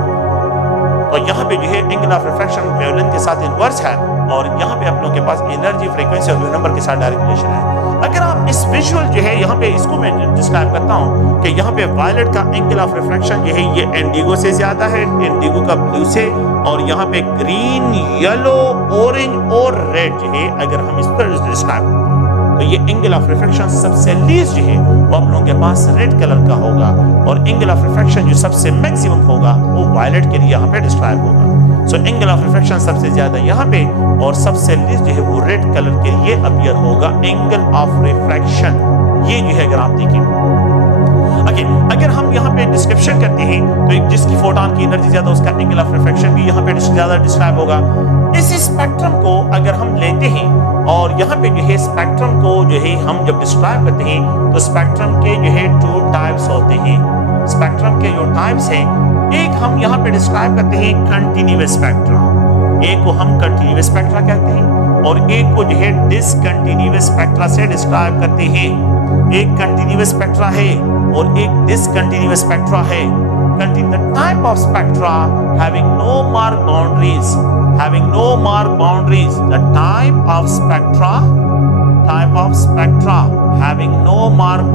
तो यहाँ पे जो है एंगल ऑफ रिफ्रैक्शन वेवलेंथ के साथ इनवर्स है और यहाँ पे आप लोगों के पास एनर्जी, फ्रीक्वेंसी और वेव नंबर के साथ डायरेक्ट रिलेशन है। अगर आप इस विजुअल जो है यहाँ पे इसको मैं डिस्क्राइब करता हूँ कि यहाँ पे वायलेट का एंगल ऑफ रिफ्रैक्शन जो है ये इंडिगो से ज्यादा है, इंडिगो का ब्लू से, और यहाँ पे ग्रीन, येलो, ऑरेंज और रेड जो है अगर हम इस पर डिस्क्राइब करते हैं तो ये एंगल ऑफ रिफ्रैक्शन सबसे लीस्ट जो है वो आप लोगों के पास रेड कलर का होगा और एंगल ऑफ रिफ्रैक्शन जो सबसे मैक्सिमम होगा वो वायलेट के लिए यहाँ पे डिस्क्राइब होगा। सो एंगल ऑफ रिफ्रैक्शन सबसे ज्यादा यहाँ पे और सबसे लीस्ट जो है वो रेड कलर के लिए अपीयर होगा एंगल ऑफ रिफ्रैक्शन। ये जो है अगर आप देखें अगर हम यहाँ पे डिस्क्रिप्शन करते हैं तो जिसकी फोटोन की एनर्जी ज्यादा उसका एंगल ऑफ रिफ्रैक्शन भी यहाँ पे ज्यादा डिस्क्राइब होगा। इस स्पेक्ट्रम को अगर हम लेते हैं और यहाँ पे जो है स्पेक्ट्रम को जो है हम जब डिस्क्राइब करते हैं तो स्पेक्ट्रम के जो है 2 टाइप्स होते हैं। स्पेक्ट्रम के जो टाइप्स हैं, एक हम यहाँ पे डिस्क्राइब करते हैं कंटिन्यूअस स्पेक्ट्रा, एक को हम कंटिन्यूअस स्पेक्ट्रा कहते हैं और एक को जो है डिसकंटिन्यूअस स्पेक्ट्रा से डिस्क्राइब करते हैं। एक कंटिन्यूअस स्पेक्ट्रा है और एक डिसकंटिन्यूअस स्पेक्ट्रा है। The type of spectra having no marked boundaries, the type of spectra having no marked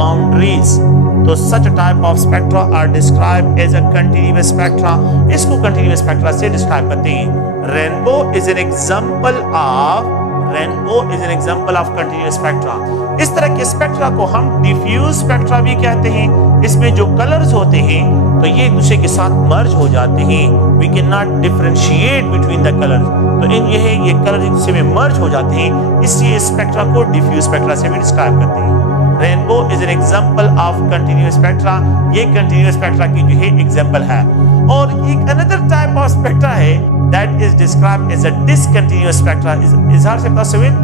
boundaries, तो such a type of spectra are described as a continuous spectra। इसको continuous spectra से describe करते हैं। Rainbow is an example of continuous spectra। इस तरह के स्पेक्ट्रा को हम डिफ्यूज स्पेक्ट्रा भी कहते हैं। इसमें जो कलर्स होते हैं तो ये एक दूसरे के साथ मर्ज हो जाते हैं। We can not differentiate between the colours, तो ये कलर एक दूसरे में मर्ज हो जाते हैं, इसलिए स्पेक्ट्रा को डिफ्यूज स्पेक्ट्रा से भी डिस्क्राइब करते हैं। Rainbow is an example of continuous spectra, ये कंटिन्यूअस स्पेक्ट्रा की जो है एग्जांपल है। और एक अनदर टाइप ऑफ स्पेक्ट्रा है that is described as a discontinuous spectra। is hard से possible,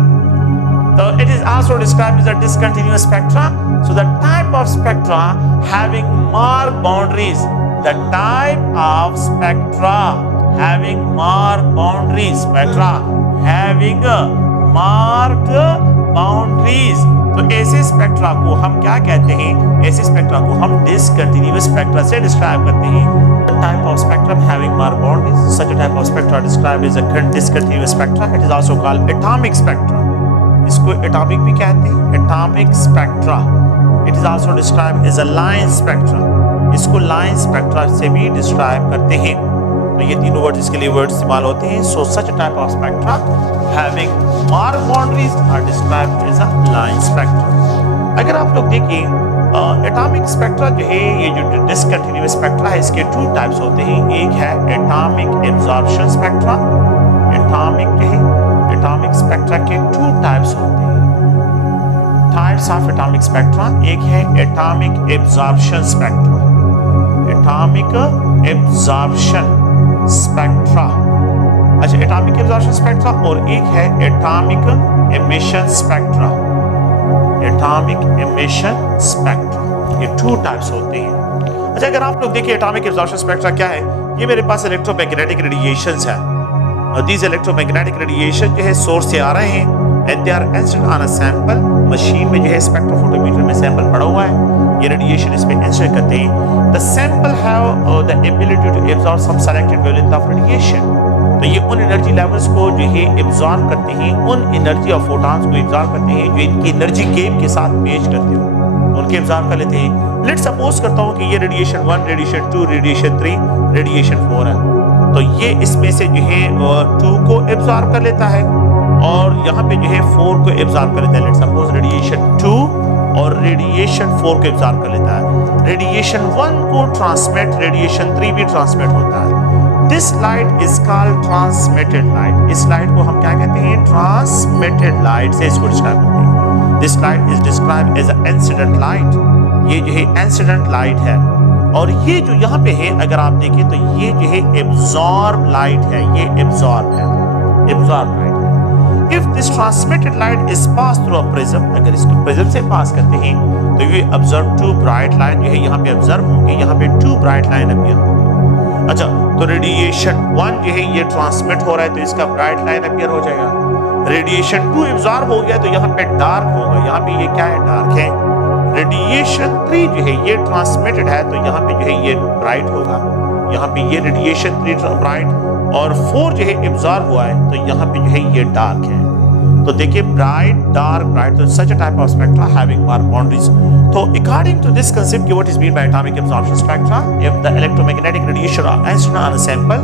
so it is also described as a discontinuous spectra। so the type of spectra having marked boundaries, the type of spectra having marked boundaries, spectra having marked boundaries, तो ऐसे स्पेक्ट्रा को हम क्या कहते हैं? ऐसे स्पेक्ट्रा को हम डिसकंटिन्यूअस स्पेक्ट्रा से डिस्क्राइब करते हैं। The type of spectrum having marked boundaries, such a type of spectra described as a discontinuous spectra। It is also called atomic spectra। इसको एटॉमिक भी कहते हैं, atomic spectra। It is also described as a line spectra। इसको लाइन स्पेक्ट्रा से भी डिस्क्राइब करते हैं। तो ये तीनों वर्ड्स इसके लिए वर्ड्स इस्तेमाल होते हैं। So such a type of spectra having marked boundaries are described as a line spectra। अगर आप लोग देखें एटॉमिक स्पेक्ट्रा जो है, ये जो डिसकंटिन्यूअस स्पेक्ट्रा है, इसके 2 टाइप्स होते हैं। एक है atomic absorption spectra. Atomic spectra के 2 टाइप्स होते हैं। टाइप्स ऑफ एटॉमिक स्पेक्ट्रा, एक है atomic absorption spectra, atomic absorption spectra. अच्छा, एटॉमिक एब्जॉर्प्शन स्पेक्ट्रा और एक है atomic emission spectra. Atomic emission spectra, ये 2 टाइप्स होते हैं। अच्छा, अगर आप लोग देखिए एटॉमिक एब्जॉर्प्शन स्पेक्ट्रा क्या है, ये मेरे पास इलेक्ट्रोमैग्नेटिक रेडिएशंस है और दीज इलेक्ट्रोमैग्नेटिक रेडिएशन जो है सोर्स से आ रहे हैं and they are incident on a sample. Machine में जो है स्पेक्ट्रोफोटोमीटर में सैंपल पड़ा हुआ है, ये रेडिएशन इसमें इंस्टेंट करते हैं। The sample have the ability to absorb some selected wavelength of radiation. तो ये उन एनर्जी लेवल्स को जो है एब्जॉर्ब करते हैं, उन एनर्जी ऑफ फोटॉन्स को एब्जॉर्ब करते हैं जो इनकी एनर्जी गेप के साथ मैच करते हो, उनके एब्जॉर्ब कर लेते हैं। लेट्स सपोज करता हूँ कि ये रेडिएशन 1, रेडिएशन 2, रेडिएशन 3, रेडिएशन 4 है, तो ये इसमें से जो है 2 को एब्जॉर्ब कर लेता है और यहाँ पे जो है 4 को एब्जॉर्ब कर लेता है। लेट्स सपोज रेडिएशन 2 और रेडिएशन 4 को एब्जॉर्ब कर लेता है। रेडिएशन 1 को ट्रांसमिट, रेडिएशन 3 भी ट्रांसमिट होता है। This light is called transmitted light। इस लाइट को हम क्या कहते हैं? ट्रांसमिटेड लाइट से इसको डिस्क्राइब करते हैं। This light is described as an incident light। ये जो है इंसिडेंट लाइट है और ये जो यहाँ पे है अगर आप देखें तो ये जो है एब्जॉर्ब लाइट है, ये एब्जॉर्ब है, एब्जॉर्ब लाइट है। If this transmitted light is passed through a prism, अगर इसको प्रिज्म से पास करते हैं तो ये observe 2 bright line जो है यहाँ पे ऑब्जर्व होंगे, यहाँ पे 2 bright line अपीयर होंगे। अच्छा, तो रेडिएशन 1 जो है ये ट्रांसमिट हो रहा है तो इसका ब्राइट लाइन अपीयर हो जाएगा। रेडिएशन 2 एब्जॉर्ब हो गया तो यहाँ पे डार्क होगा, यहाँ पे ये क्या है? डार्क है। रेडिएशन 3 जो है ये ट्रांसमिटेड है तो यहाँ पे जो है ये ब्राइट होगा, यहाँ पे ये रेडिएशन 3 ब्राइट और 4 जो है एब्जॉर्ब हुआ है तो यहाँ पे जो है ये डार्क है। तो देखिए ब्राइट, डार्क, ब्राइट, तो such a type of spectra having marked boundaries। तो according to this concept, what is meant by atomic absorption spectra? If the electromagnetic radiation are incident on a sample,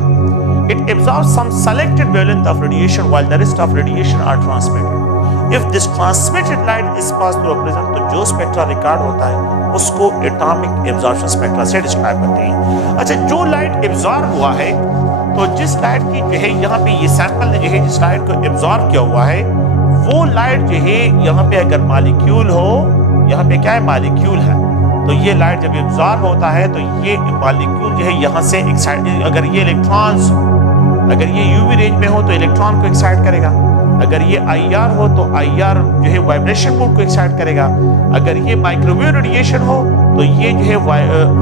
it absorbs some selected wavelength of radiation while the rest of radiation are transmitted। If this transmitted light is pass through prism, तो जो स्पेक्ट्रा रिकॉर्ड होता है उसको एटॉमिक एब्जॉर्प्शन स्पेक्ट्रा से डिस्क्राइब करते हैं। अच्छा, जो लाइट एब्जॉर्ब हुआ है, तो जिस लाइट की जो है यहाँ पे ये सैंपल ने जो है जिस लाइट को एब्जॉर्ब किया हुआ है, वो लाइट जो है यहाँ पे अगर मॉलिक्यूल हो, यहाँ पे क्या है मॉलिक्यूल है, तो ये लाइट जब एब्जॉर्ब होता है तो ये मॉलिक्यूल जो है यहाँ से एक्साइट, अगर ये इलेक्ट्रॉन्स, अगर ये यूवी रेंज में हो तो इलेक्ट्रॉन को एक्साइट करेगा, अगर ये आईआर हो तो आईआर जो है वाइब्रेशन मोड को एक्साइट करेगा, अगर ये माइक्रोवेव रेडिएशन हो तो ये जो है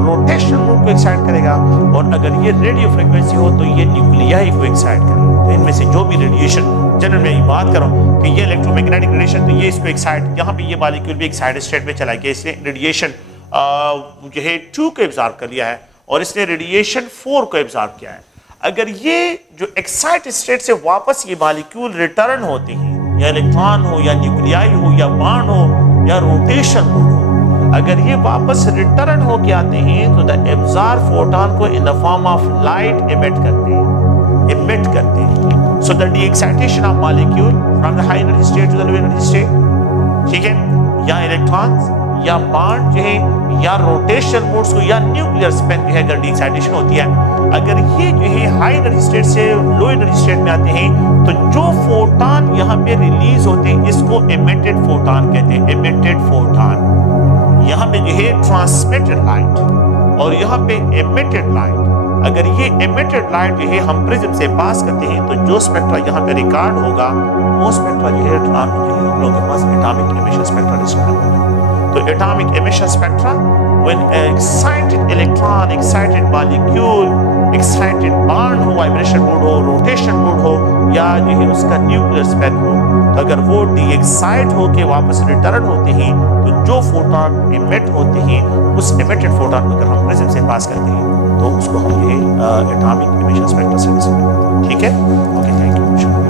रोटेशन मोड को एक्साइट करेगा, और अगर ये रेडियो फ्रीक्वेंसी हो तो ये न्यूक्लियाई को एक्साइट करेगा। तो इनमें से जो भी रेडिएशन, जनरल में ये बात कर रहा हूँ कि ये इलेक्ट्रोमैग्नेटिक रेडिएशन, तो ये इसको एक्साइट, यहाँ पे ये मॉलिक्यूल भी एक्साइटेड स्टेट में चला गया, इसने रेडिएशन जो है 2 को एब्जॉर्ब कर लिया है और इसने रेडिएशन 4 को एब्जॉर्ब किया है। अगर ये जो एक्साइटेड स्टेट से वापस ये मॉलिक्यूल रिटर्न होते हैं, या इलेक्ट्रॉन हो या न्यूक्लियाई हो या बॉन्ड हो या रोटेशन मोड हो, अगर ये वापस रिटर्न होके आते हैं तो द एब्जॉर्ब फोटॉन को in the form of light emit करते हैं। So the deexcitation of molecule from the high energy state to the low energy state, ठीक है, या इलेक्ट्रॉन्स या बॉन्ड जो है या रोटेशन मोड्स को या न्यूक्लियर स्पिन जो है अगर डीएक्साइटेशन होती है, अगर ये जो है हाई एनर्जी स्टेट से लो एनर्जी स्टेट में आते हैं तो जो फोटॉन यहाँ पे रिलीज होते हैं इसको एमिटेड फोटॉन कहते हैं। एमिटेड फोटॉन, यहाँ पे जो है ट्रांसमिटेड लाइट और यहाँ पे एमिटेड लाइट। अगर ये एमिटेड लाइट जो है हम प्रिज्म से पास करते हैं तो जो स्पेक्ट्रा यहाँ पे रिकॉर्ड होगा वो स्पेक्ट्रा जो है हम लोगों के पास एटॉमिक एमिशन स्पेक्ट्रा डिस्क्राइब होगा। तो atomic emission spectra, when excited electron, excited molecule, excited bond हो, vibration mode हो, rotation mode हो, या जो है उसका nuclear spin हो, तो अगर वो de-excite होके वापस रिटर्न होते हैं तो जो फोटॉन emit होते हैं उस emitted फोटॉन को अगर हम प्रिज्म से पास करते हैं तो उसको हम ये atomic emission spectra से डिस्क्राइब करते हैं। ठीक है, ओके, थैंक यू।